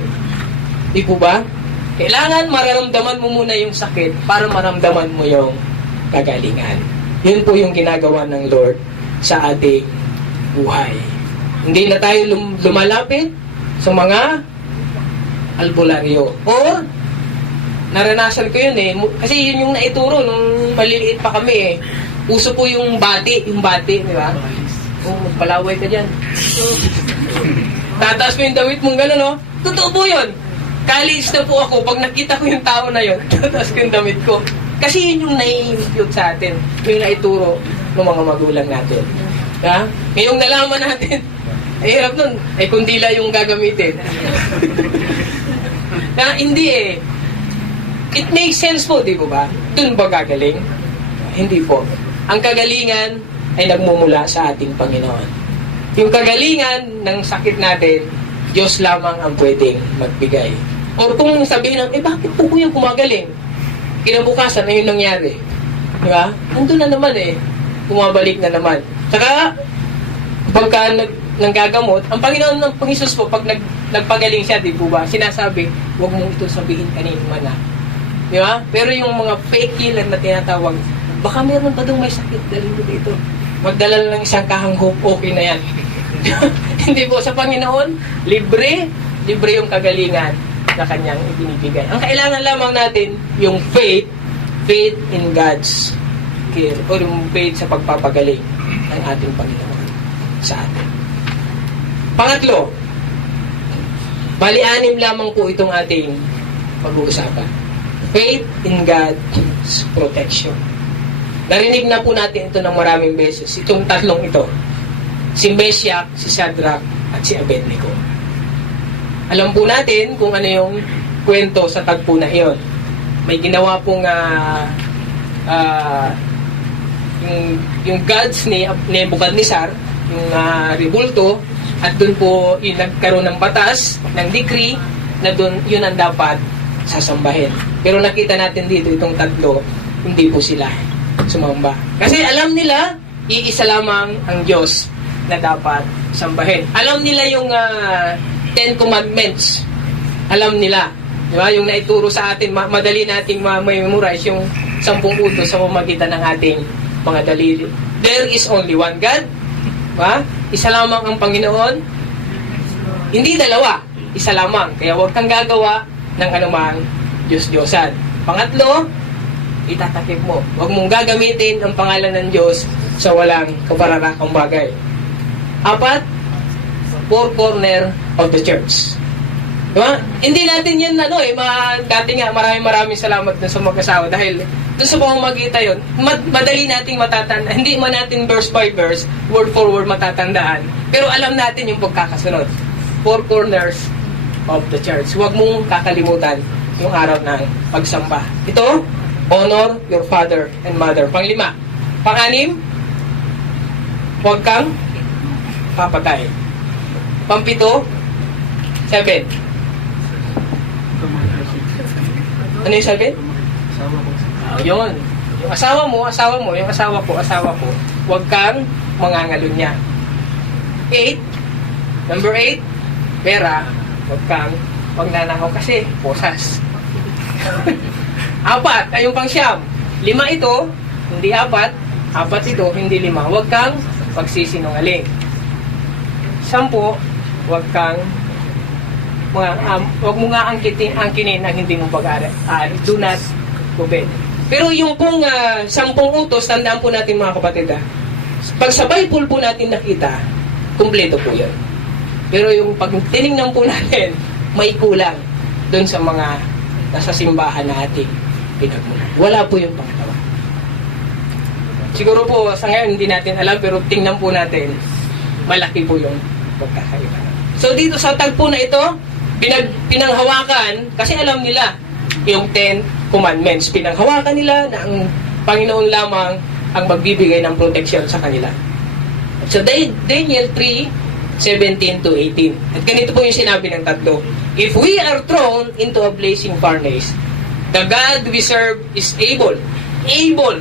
Di po ba? Kailangan mararamdaman mo muna yung sakit para maramdaman mo yung kagalingan. Yun po yung ginagawa ng Lord sa ating buhay. Hindi na tayo lumalapit sa mga albularyo. Or, naranasan ko yun kasi yun yung naituro nung maliliit pa kami Uso po yung bati, di ba? Palaway ka dyan. So, tataas mo yung damit mong gano'n, no? Totoo po yun. College na po ako, pag nakita ko yung tao na yun, tataas ko yung damit ko. Kasi yun yung nai-include sa atin, yung naituro ng mga magulang natin. Ha? Ngayong nalaman natin, ay hirap nun, ay kundila yung gagamitin. Hindi It makes sense po, di ba? Doon ba gagaling? Hindi po. Ang kagalingan ay nagmumula sa ating Panginoon. Yung kagalingan ng sakit natin, Diyos lamang ang pwedeng magbigay. Or kung sabihin ng, bakit po kuya gumagaling? Kinabukasan na yun nangyari. Di ba? Nandun na naman Bumabalik na naman. Saka, pagka nanggagamot, ang Panginoon ng Panginoon po, pag nagpagaling siya, di po ba? Sinasabi, huwag mong ito sabihin kanino man na. Di ba? Pero yung mga fake healer na tinatawag, baka meron pa doon may sakit, dalhin mo dito. Magdala lang isang kahanghok, okay na yan. Hindi po, sa Panginoon, libre yung kagalingan na kanyang ibinibigay. Ang kailangan lamang natin, yung faith in God's care, o yung faith sa pagpapagaling ng ating Panginoon sa atin. Pangatlo, bali-anim lamang po itong ating pag-uusapan. Faith in God's protection. Narinig na po natin ito ng maraming beses. Itong tatlong ito. Si Meshach, si Shadrach, at si Abednego. Alam po natin kung ano yung kwento sa tagpo na iyon. May ginawa pong yung gods ni Nebuchadnezzar, yung rebulto, at doon po yung nagkaroon ng batas, ng decree, na doon yun ang dapat sasambahin. Pero nakita natin dito itong tatlo, hindi po sila sumamba. Kasi alam nila, iisa lamang ang Diyos na dapat sambahin. Alam nila yung Ten Commandments. Alam nila. Di ba? Yung naituro sa atin, madali nating ma-memorize yung 10 utos sa pamamagitan ng ating mga daliri. There is only one God. Diba? Isa lamang ang Panginoon. Hindi dalawa. Isa lamang. Kaya huwag kang gagawa ng anumang Diyos-Diyosan. Pangatlo, itatakip mo. Huwag mong gagamitin ang pangalan ng Diyos sa walang kapararakang bagay. 4, four corner of the church. Diba? Hindi natin yan dati nga maraming salamat dun sa mag-asawa dahil dun sa pamamagitan yun, madali nating matatanda. Hindi man natin verse by verse, word for word matatandaan. Pero alam natin yung pagkakasunod. 4 corners of the church. Huwag mong kakalimutan yung araw ng pagsamba. Ito, honor your father and mother. 5. 6, huwag kang papatay. 7, 7. Ano yung 7? Yun. Yung asawa ko, huwag kang mangangalunya. 8, number 8, pera, huwag kang magnanakaw kasi posas. 4, ayun pang 9. 5 ito, hindi 4. 4 ito, hindi 5. Huwag kang pagsisinungaling. 10, huwag mo nga angkinin ang hindi mo pag-aari. Do not obey. Pero yung pong 10 utos, tandaan po natin mga kapatid, pag sa Bible po natin nakita, kumpleto po yun. Pero yung pag tinignan po natin, may kulang doon sa mga na sa simbahan na ating pinagmulan. Wala po yung pangalawa. Siguro po sa ngayon hindi natin alam, pero tingnan po natin, malaki po yung pagkakaiba. So dito sa tagpo na ito, pinanghawakan, kasi alam nila yung 10 commandments. Pinanghawakan nila na ang Panginoon lamang ang magbibigay ng protection sa kanila. So Daniel 3:17 to 18. At ganito po yung sinabi ng tatlo. If we are thrown into a blazing furnace, the God we serve is able. Able.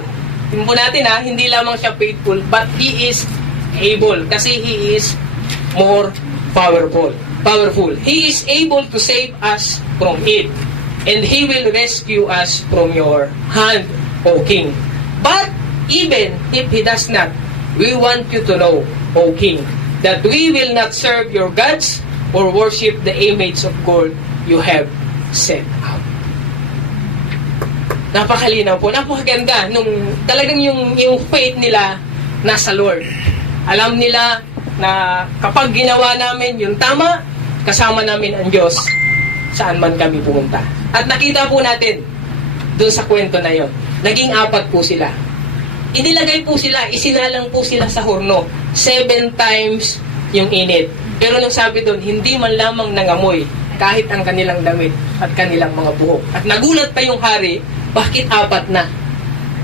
Tingnan po natin hindi lamang siya faithful, but He is able. Kasi He is more powerful. He is able to save us from it. And He will rescue us from your hand, O King. But even if He does not, we want you to know, O King, that we will not serve your gods or worship the image of gold you have set up. Napakalinaw po, napakaganda nung talagang yung faith nila nasa Lord. Alam nila na kapag ginawa namin yung tama, kasama namin ang Diyos saan man kami pumunta. At nakita po natin doon sa kwento na yon, naging 4 po sila. Inilagay po sila, isinalang po sila sa horno. 7 times yung init. Pero nung sabi doon, hindi man lamang nangamoy kahit ang kanilang damit at kanilang mga buhok. At nagulat pa yung hari, bakit 4 na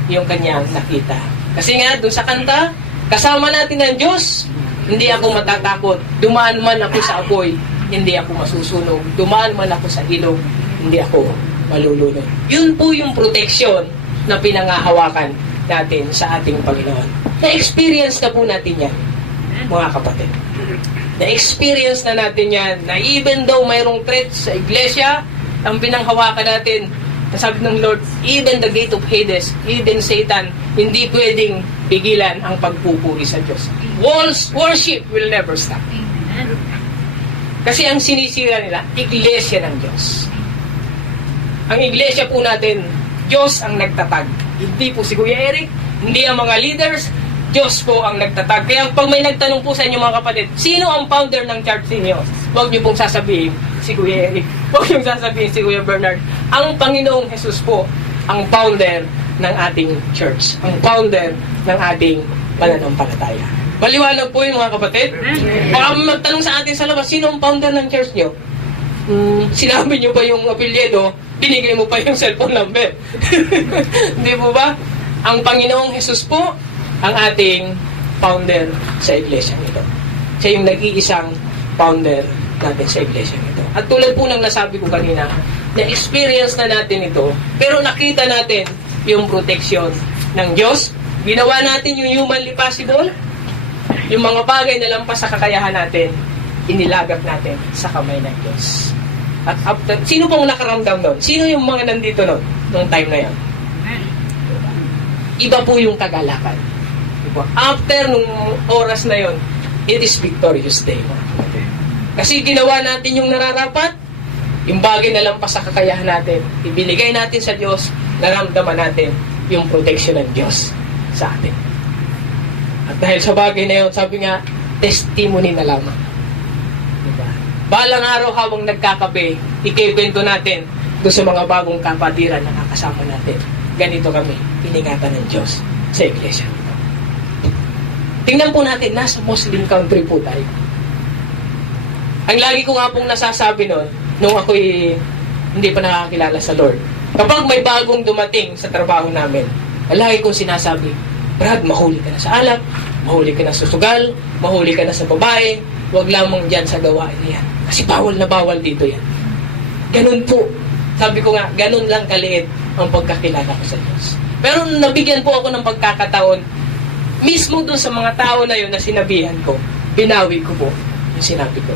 yung kanyang nakita. Kasi nga, doon sa kanta, kasama natin ang Diyos, hindi ako matatakot. Dumaan man ako sa apoy, hindi ako masusunog. Dumaan man ako sa ilog, hindi ako malulunod. Yun po yung protection na pinangahawakan natin sa ating Panginoon. Na-experience na po natin yan, mga kapatid. Na-experience na natin yan, na even though mayroong threat sa iglesia, ang pinanghawakan natin, sabi ng Lord, even the gate of Hades, even Satan, hindi pwedeng pigilan ang pagpupuri sa Diyos. Worship will never stop. Kasi ang sinisira nila, iglesia ng Diyos. Ang iglesia po natin, Diyos ang nagtatag. Hindi po si Kuya Eric, hindi ang mga leaders, Diyos po ang nagtatag. Kaya pag may nagtanong po sa inyo mga kapatid, sino ang founder ng church ninyo? Huwag niyo pong sasabihin si Kuya Eric. Huwag niyo sasabihin si Kuya Bernard. Ang Panginoong Jesus po ang founder ng ating church. Ang founder ng ating pananampalataya. Maliwanag po yun mga kapatid. Baka magtanong sa atin sa labas, sino ang founder ng church niyo? Sinabi niyo ba yung apelyido? Binigay mo pa yung cellphone number. Hindi po ba? Ang Panginoong Jesus po ang ating founder sa iglesia nito. Siya yung nag-iisang founder natin sa iglesia nito. At tulad po ng nasabi ko kanina, na-experience na natin ito, pero nakita natin yung protection ng Diyos. Ginawa natin yung humanly possible, yung mga bagay na lampas sa kakayahan natin, inilagak natin sa kamay ng Diyos. At after, sino pong nakaramdam doon? Sino yung mga nandito noon, noong time na yan? Iba po yung kagalakan. Diba? After nung oras na yon, it is victorious day. Kasi ginawa natin yung nararapat, yung bagay na lampas sa kakayahan natin, ibinigay natin sa Diyos, naramdaman natin yung protection ng Diyos sa atin. At dahil sa bagay na yun, sabi nga, testimony na lamang. Diba? Balang araw habang nagkakape, ikikwento natin doon sa mga bagong kapatiran na kakasama natin. Ganito kami, iningatan ng Diyos sa iglesia. Tingnan po natin, nasa Muslim country po tayo. Ang lagi ko nga pong nasasabi noon, nung ako'y hindi pa nakakilala sa Lord, kapag may bagong dumating sa trabaho namin, lagi kong sinasabi, Brad, mahuli ka na sa alak, mahuli ka na sa sugal, mahuli ka na sa babae, huwag lamang dyan sa gawain na yan. Kasi bawal na bawal dito yan. Ganun po. Sabi ko nga, ganun lang kaliit ang pagkakilala ko sa Diyos. Pero nabigyan po ako ng pagkakataon, mismo dun sa mga tao na yun na sinabihan ko, binawi ko po yung sinabi ko.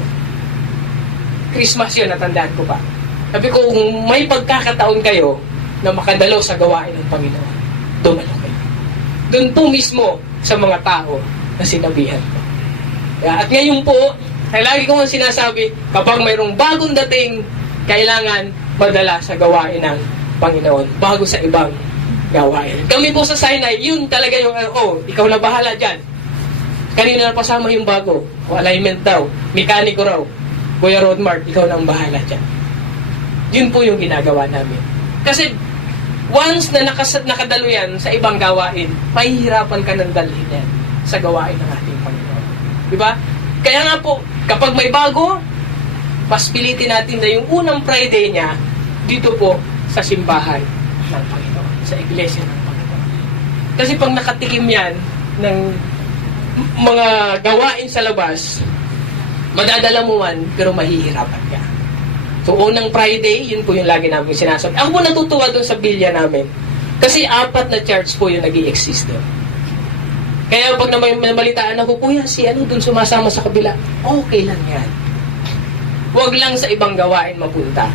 Christmas yun, natandaan ko pa. Sabi ko, kung may pagkakataon kayo na makadalo sa gawain ng Panginoon, dumalo kayo. Doon po mismo sa mga tao na sinabihan ko. At ngayon po, ay lagi ko nga sinasabi, kapag mayroong bagong dating, kailangan madala sa gawain ng Panginoon bago sa ibang gawain. Kami po sa Sinai, yun talaga yung, ikaw na bahala dyan. Kanina na pasama yung bago, alignment daw, mekaniko raw. Kuya Rodmart, ikaw na ang bahala dyan. Yun po yung ginagawa namin. Kasi once na nakadalo yan sa ibang gawain, mahihirapan ka ng dalhin yan sa gawain ng ating Panginoon. Di ba? Kaya nga po, kapag may bago, mas pilitin natin na yung unang Friday niya dito po sa simbahan ng Panginoon, sa iglesia ng Panginoon. Kasi pag nakatikim yan ng mga gawain sa labas, madadala mo man, pero mahihirapan ka. So, unang Friday, yun po yung lagi namin sinasabi. Ako po natutuwa doon sa bilya namin. Kasi 4 na church po yung nag-i-exist doon. Kaya pag namalitaan ako, kuya, si ano doon sumasama sa kabila, okay lang yan. Huwag lang sa ibang gawain mapunta.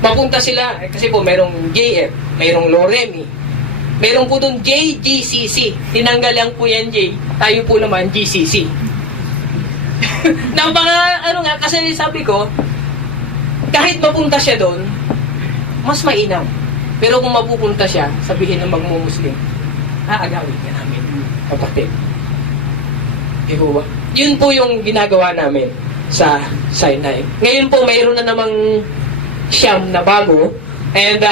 Mapunta sila, kasi po mayroong JF, mayroong Loremi, mayroong po doon JGCC. Tinanggal lang po yan J, tayo po naman GCC. Kasi sabi ko, kahit mapunta siya doon, mas mainam. Pero kung mapupunta siya, sabihin ng magmumuslim, aagawin ka namin, kapatid. Diba? Yun po yung ginagawa namin sa Sinai. Ngayon po, mayroon na namang siyam na bago, and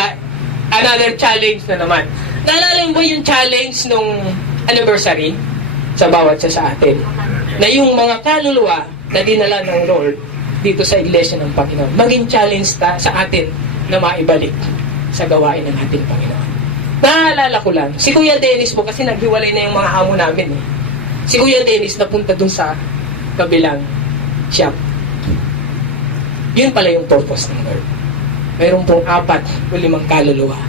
another challenge na naman. Naalala mo yung challenge nung anniversary sa bawat isa sa atin, na yung mga kaluluwa na dinala ng Lord dito sa iglesia ng Panginoon, maging challenge sa atin na maibalik sa gawain ng ating Panginoon. Naalala ko lang, si Kuya Dennis po, kasi naghiwalay na yung mga amo namin eh. Si Kuya Dennis napunta dun sa kabilang shop. Yun pala yung purpose ng Lord. Mayroon pong 4 o 5 kaluluwa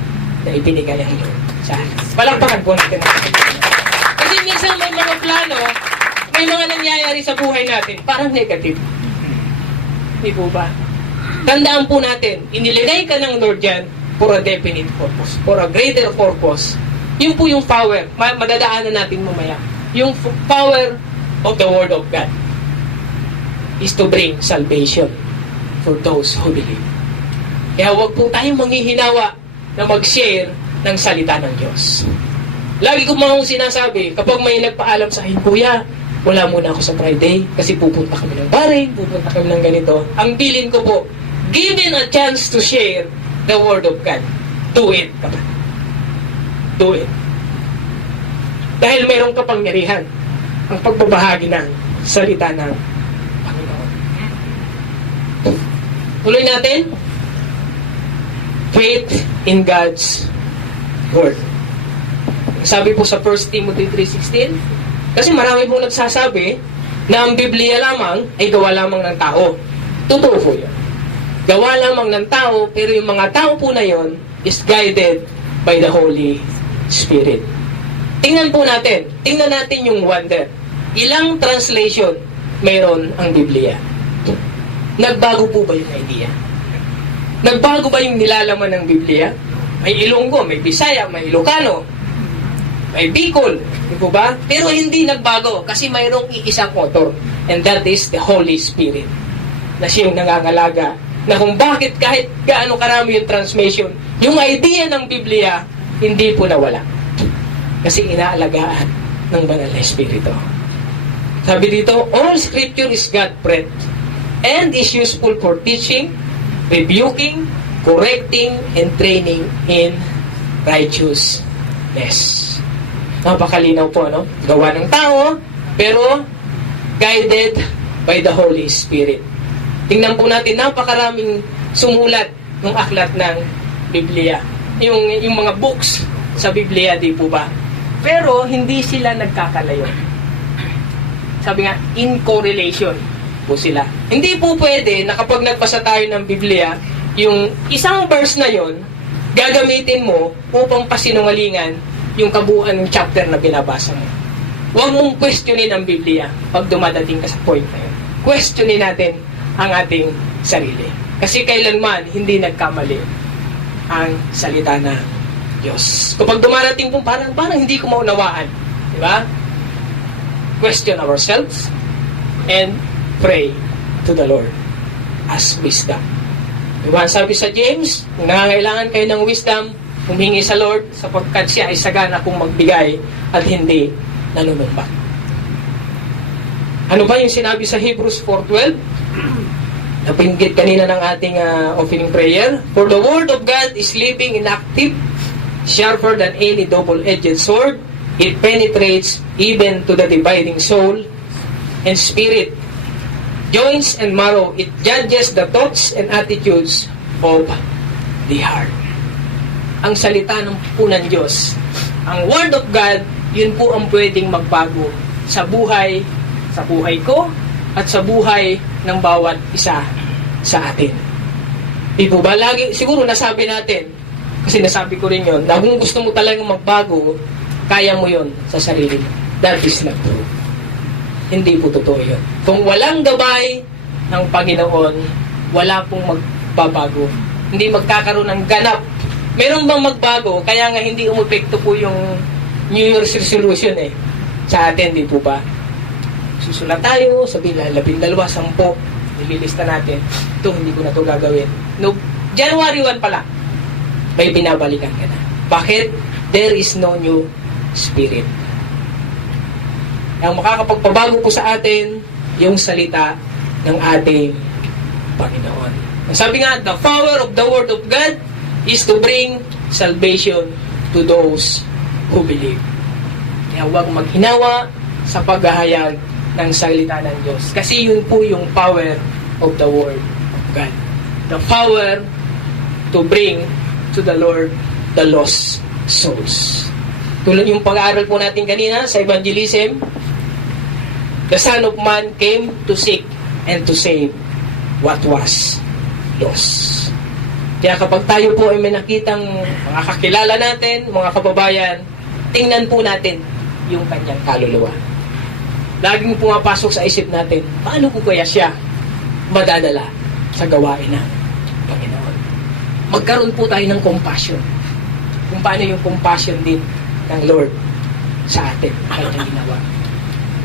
na ibinigay ang Lord sa atin. Palakpakan po natin. Kasi minsan may mga plano, may mga nangyayari sa buhay natin, parang negative. Hindi po ba? Tandaan po natin, iniligay ka ng Lord yan for a definite purpose, for a greater purpose. Yun po yung power. Madadaanan natin mamaya. Yung power of the Word of God is to bring salvation for those who believe. Kaya huwag po tayong manghihinawa na mag-share ng salita ng Diyos. Lagi ko mga sinasabi, kapag may nagpaalam sa akin, Kuya, wala muna ako sa Friday kasi pupunta kami ng baring, pupunta kami ng ganito. Ang bilin ko po, given a chance to share the Word of God, do it. Do it. Dahil mayroong kapangyarihan ang pagbabahagi ng salita ng Panginoon. Tuloy natin. Faith in God's Word. Sabi po sa 1 Timothy 3:16, kasi marami pong nagsasabi na ang Biblia lamang ay gawa lamang ng tao. Totoo po yan. Gawa lamang ng tao, pero yung mga tao po na yon is guided by the Holy Spirit. Tingnan po natin. Tingnan natin yung wonder. Ilang translation mayroon ang Biblia? Nagbago po ba yung idea? Nagbago ba yung nilalaman ng Biblia? May Ilonggo, may Bisaya, may Ilocano, may Bicol, di po ba? Pero hindi nagbago kasi mayroong iisang author, and that is the Holy Spirit, na siyang nangangalaga na kung bakit kahit gaano karami yung transmission, yung idea ng Biblia hindi po nawala kasi inaalagaan ng banal na Espiritu. Sabi dito, all scripture is God-breathed and is useful for teaching, rebuking, correcting, and training in righteousness. Napakalinaw po, no? Gawa ng tao, pero guided by the Holy Spirit. Tingnan po natin, napakaraming sumulat ng aklat ng Biblia. Yung mga books sa Biblia, di po ba? Pero hindi sila nagkakalayo. Sabi nga, in correlation po sila. Hindi po pwede na kapag nagbasa tayo ng Biblia, yung isang verse na yon gagamitin mo upang pasinungalingan yung kabuuan ng chapter na binabasa mo. Huwag mong questionin ang Biblia pag dumadating ka sa point na yun. Questionin natin ang ating sarili. Kasi kailanman hindi nagkamali ang salita ng Diyos. Kapag dumarating po, parang hindi ko maunawaan. Di ba? Question ourselves and pray to the Lord as wisdom. Diba? Sabi sa James, kung nangangailangan kayo ng wisdom, humingi sa Lord sapagkat siya ay sagana kung magbigay at hindi nanunumbat. Ano ba yung sinabi sa Hebrews 4:12? napinggit kanina ng ating opening prayer. For the Word of God is living and active, sharper than any double-edged sword. It penetrates even to the dividing soul and spirit, joints and marrow. It judges the thoughts and attitudes of the heart. Ang salita ng po ng Diyos, ang Word of God, yun po ang pwedeng magbago sa buhay ko, at sa buhay ng bawat isa sa atin. Di po ba? Lagi, siguro nasabi natin, kasi nasabi ko rin yun, na kung gusto mo talagang magbago, kaya mo yun sa sarili mo. That is not true. Hindi po totoo yun. Kung walang gabay ng Panginoon, wala pong magbabago. Hindi magkakaroon ng ganap. Meron bang magbago? Kaya nga hindi umepekto po yung New Year's resolution sa atin, di po ba? Susulat tayo, sabihin na 12, 10, nililista natin. Ito, hindi ko na ito gagawin. No, January 1 pala, may binabalikan ka na. Bakit? There is no new spirit. Ang makakapagpabago po sa atin, yung salita ng ating Panginoon. Sabi nga, the power of the Word of God is to bring salvation to those who believe. Kaya huwag maghinawa sa paghahayag ng salita ng Diyos. Kasi yun po yung power of the Word of God. The power to bring to the Lord the lost souls. Tulad yung pag-aaral po natin kanina sa evangelism, the Son of Man came to seek and to save what was lost. Kaya kapag tayo po ay may nakitang mga kakilala natin, mga kababayan, tingnan po natin yung kanyang kaluluwa. Laging pumapasok sa isip natin, paano ko kaya siya madadala sa gawain ng Panginoon? Magkaroon po tayo ng compassion. Kung paano yung compassion din ng Lord sa atin, kanyang ginawa.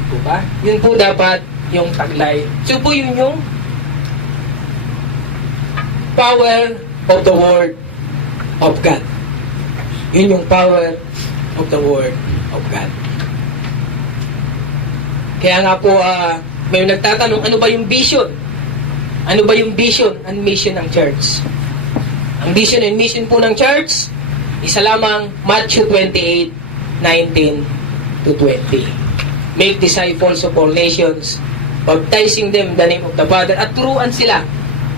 Po ba? Yun po dapat yung taglay. So po yun yung power of the Word of God. Yun yung power of the Word of God. Kaya nga po, may nagtatanong, ano ba yung vision? Ano ba yung vision and mission ng church? Ang vision and mission po ng church, isa lamang, Matthew 28:19 to 20. Make disciples of all nations, baptizing them in the name of the Father, at turuan sila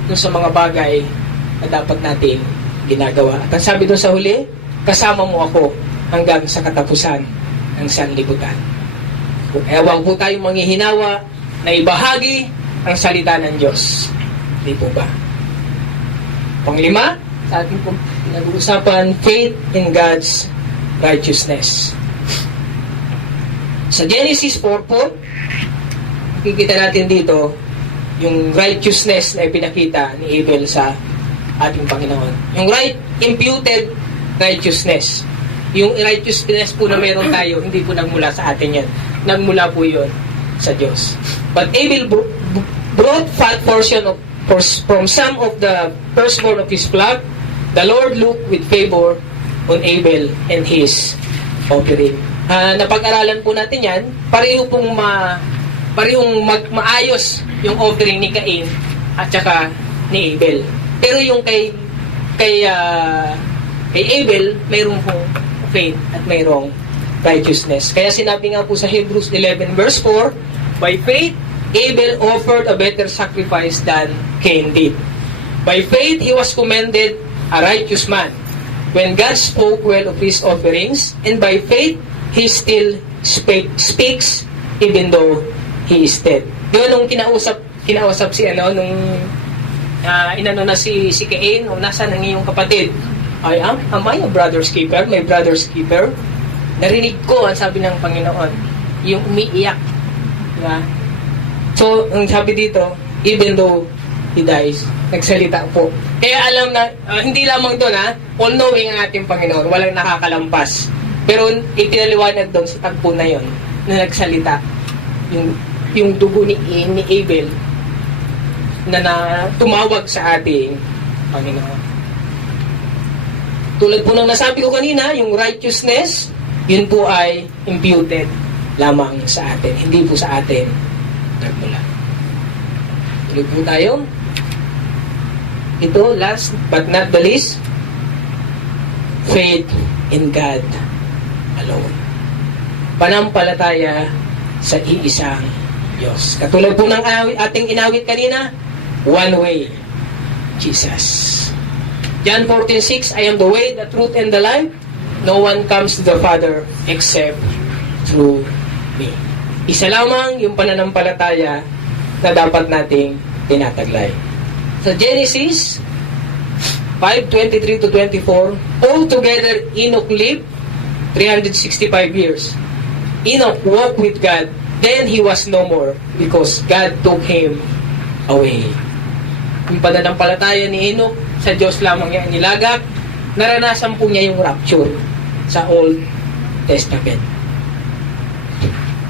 dun sa mga bagay na dapat natin ginagawa. At ang sabi dun sa huli, kasama mo ako hanggang sa katapusan ng sanlibutan. Kung ewan po tayong manghihinawa na ibahagi ang salita ng Diyos. Di po ba? Panglima, sa ating pinag-uusapan, faith in God's righteousness. Sa Genesis 4 po, makikita natin dito yung righteousness na ipinakita ni Abel sa ating Panginoon. Yung imputed righteousness. Yung righteousness po na meron tayo, hindi po nagmula sa atin yan. Nagmula po yun sa Diyos. But Abel brought fat portion from some of the firstborn of his flock. The Lord looked with favor on Abel and his offering. Napag-aralan po natin yan, parehong maayos yung offering ni Cain at saka ni Abel. Pero yung kay Abel, mayroong faith at mayroong righteousness. Kaya sinabi nga po sa Hebrews 11 verse 4, by faith, Abel offered a better sacrifice than Cain did. By faith, he was commended a righteous man when God spoke well of his offerings, and by faith, he still speaks even though he is dead. Yun nung kinausap si nung inano na si Cain, o nasaan ang iyong kapatid? Am I a brother's keeper? My brother's keeper? Narinig ko ang sabi ng Panginoon, yung umiiyak. Diba? So, ang sabi dito, even though he dies, nagsalita po. Kaya alam na, hindi lamang doon all-knowing ang ating Panginoon, walang nakakalampas. Pero ipinaliwanag doon sa tagpo na yon na nagsalita, yung dugo ni Abel na tumawag sa ating Panginoon. Tulad po ng nasabi ko kanina, yung righteousness, yun po ay imputed lamang sa atin. Hindi po sa atin nagmula. Tuloy po tayo. ito, last but not the least, faith in God alone. Panampalataya sa iisang Diyos. Katulad po ng ating inawit kanina, one way, Jesus. John 14:6, I am the way, the truth, and the life. No one comes to the Father except through me. Isa lamang yung pananampalataya na dapat nating tinataglay. Sa Genesis 5:23 to 24, altogether Enoch lived 365 years. Enoch walked with God, then he was no more because God took him away. Yung pananampalataya ni Enoch, sa Diyos lamang niya nilagak, naranasan po niya yung rapture sa Old Testament.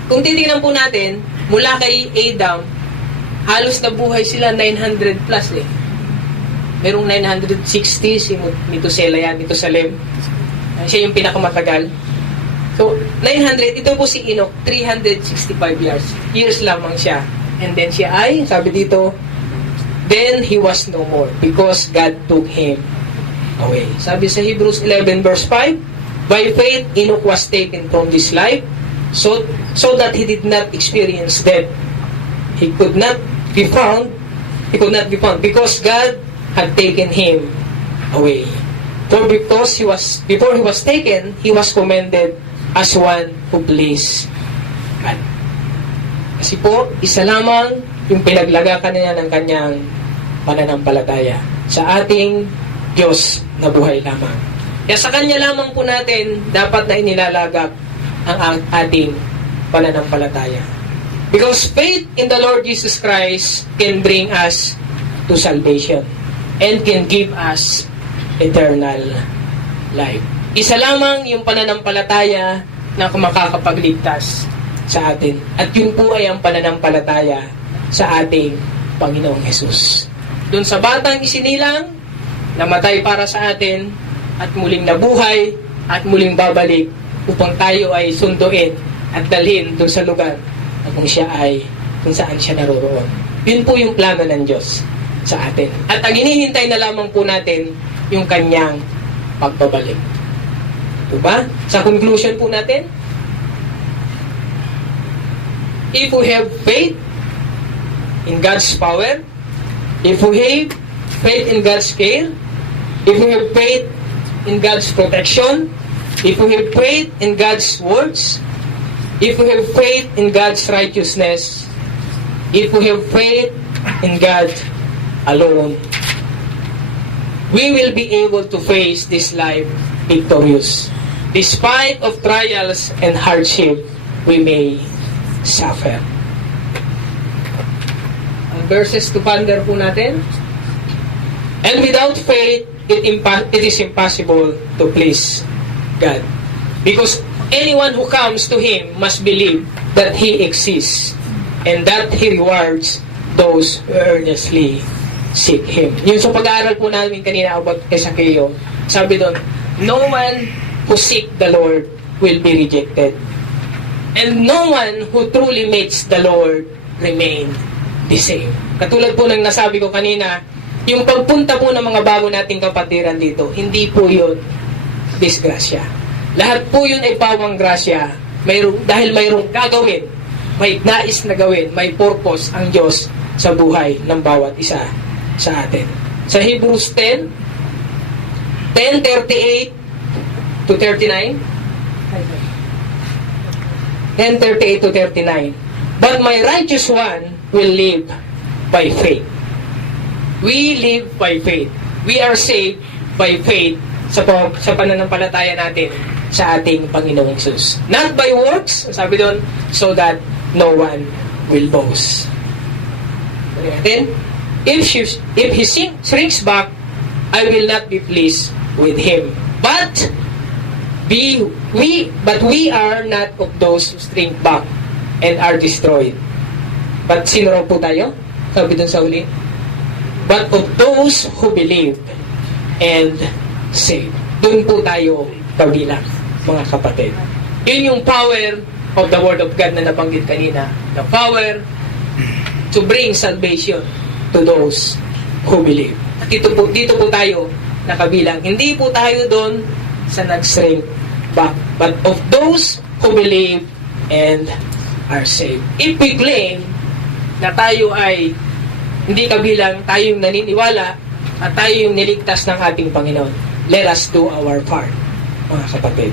Kung titingnan po natin, mula kay Adam, halos nabuhay sila 900 plus eh. Merong 960, si Methuselah yan, Methuselah. Siya yung pinakamatagal. So, 900, ito po si Enoch, 365 years lamang siya. And then siya ay, sabi dito, then he was no more because God took him away. Sabi sa Hebrews 11 verse 5, by faith Enoch was taken from this life so that he did not experience death. He could not be found because God had taken him away. For before he was taken, he was commended as one who pleased God. Kasi po, isa lamang yung pinaglagakan niya ng kanyang pananampalataya sa ating Diyos na buhay lamang. Kaya sa Kanya lamang po natin dapat na inilalagak ang ating pananampalataya. Because faith in the Lord Jesus Christ can bring us to salvation and can give us eternal life. Isa lamang yung pananampalataya na makakapagligtas sa atin. At yun po ay ang pananampalataya sa ating Panginoong Hesus. Doon sa batang isinilang, namatay para sa atin, at muling nabuhay, at muling babalik upang tayo ay sunduin at dalhin doon sa lugar na kung saan siya naroroon. Yun po yung plano ng Diyos sa atin. At ang hinihintay na lamang po natin yung kanyang pagbabalik. Diba? Sa conclusion po natin, if we have faith in God's power, if we have faith in God's care, if we have faith in God's protection, if we have faith in God's words, if we have faith in God's righteousness, if we have faith in God alone, we will be able to face this life victorious. Despite of trials and hardship we may suffer. Ang verses to ponder po natin. And without faith, it is impossible to please God. Because anyone who comes to Him must believe that He exists and that He rewards those who earnestly seek Him. Yun sa pag-aaral po namin kanina about kay Zacchaeus, sabi doon, no one who seek the Lord will be rejected. And no one who truly meets the Lord remain the same. Katulad po ng nasabi ko kanina, yung pagpunta po ng mga bago nating kapatiran dito, hindi po yun disgrasya. Lahat po yun ay pawang grasya dahil mayroong gagawin, may nais na gawin, may purpose ang Diyos sa buhay ng bawat isa sa atin. Sa Hebrews 10:38 to 39, 10:38 to 39. But my righteous one will live by faith. We live by faith. We are saved by faith sa pananampalataya natin sa ating Panginoong Hesus. Not by works, sabi doon, so that no one will boast. Then, if he shrinks back, I will not be pleased with him. But we are not of those who shrink back and are destroyed. But sino raw po tayo? Sabi dun sa uli. But of those who believe and save. Dun po tayo kabilang, mga kapatid. Yun yung power of the Word of God na nabanggit kanina. The power to bring salvation to those who believe. At dito po tayo nakabilang. Hindi po tayo doon sa nag-shrink back, but of those who believe and are saved. If we claim na tayo ay hindi kabilang, tayo yung naniniwala at tayo yung niligtas ng ating Panginoon, let us do our part, mga kapatid.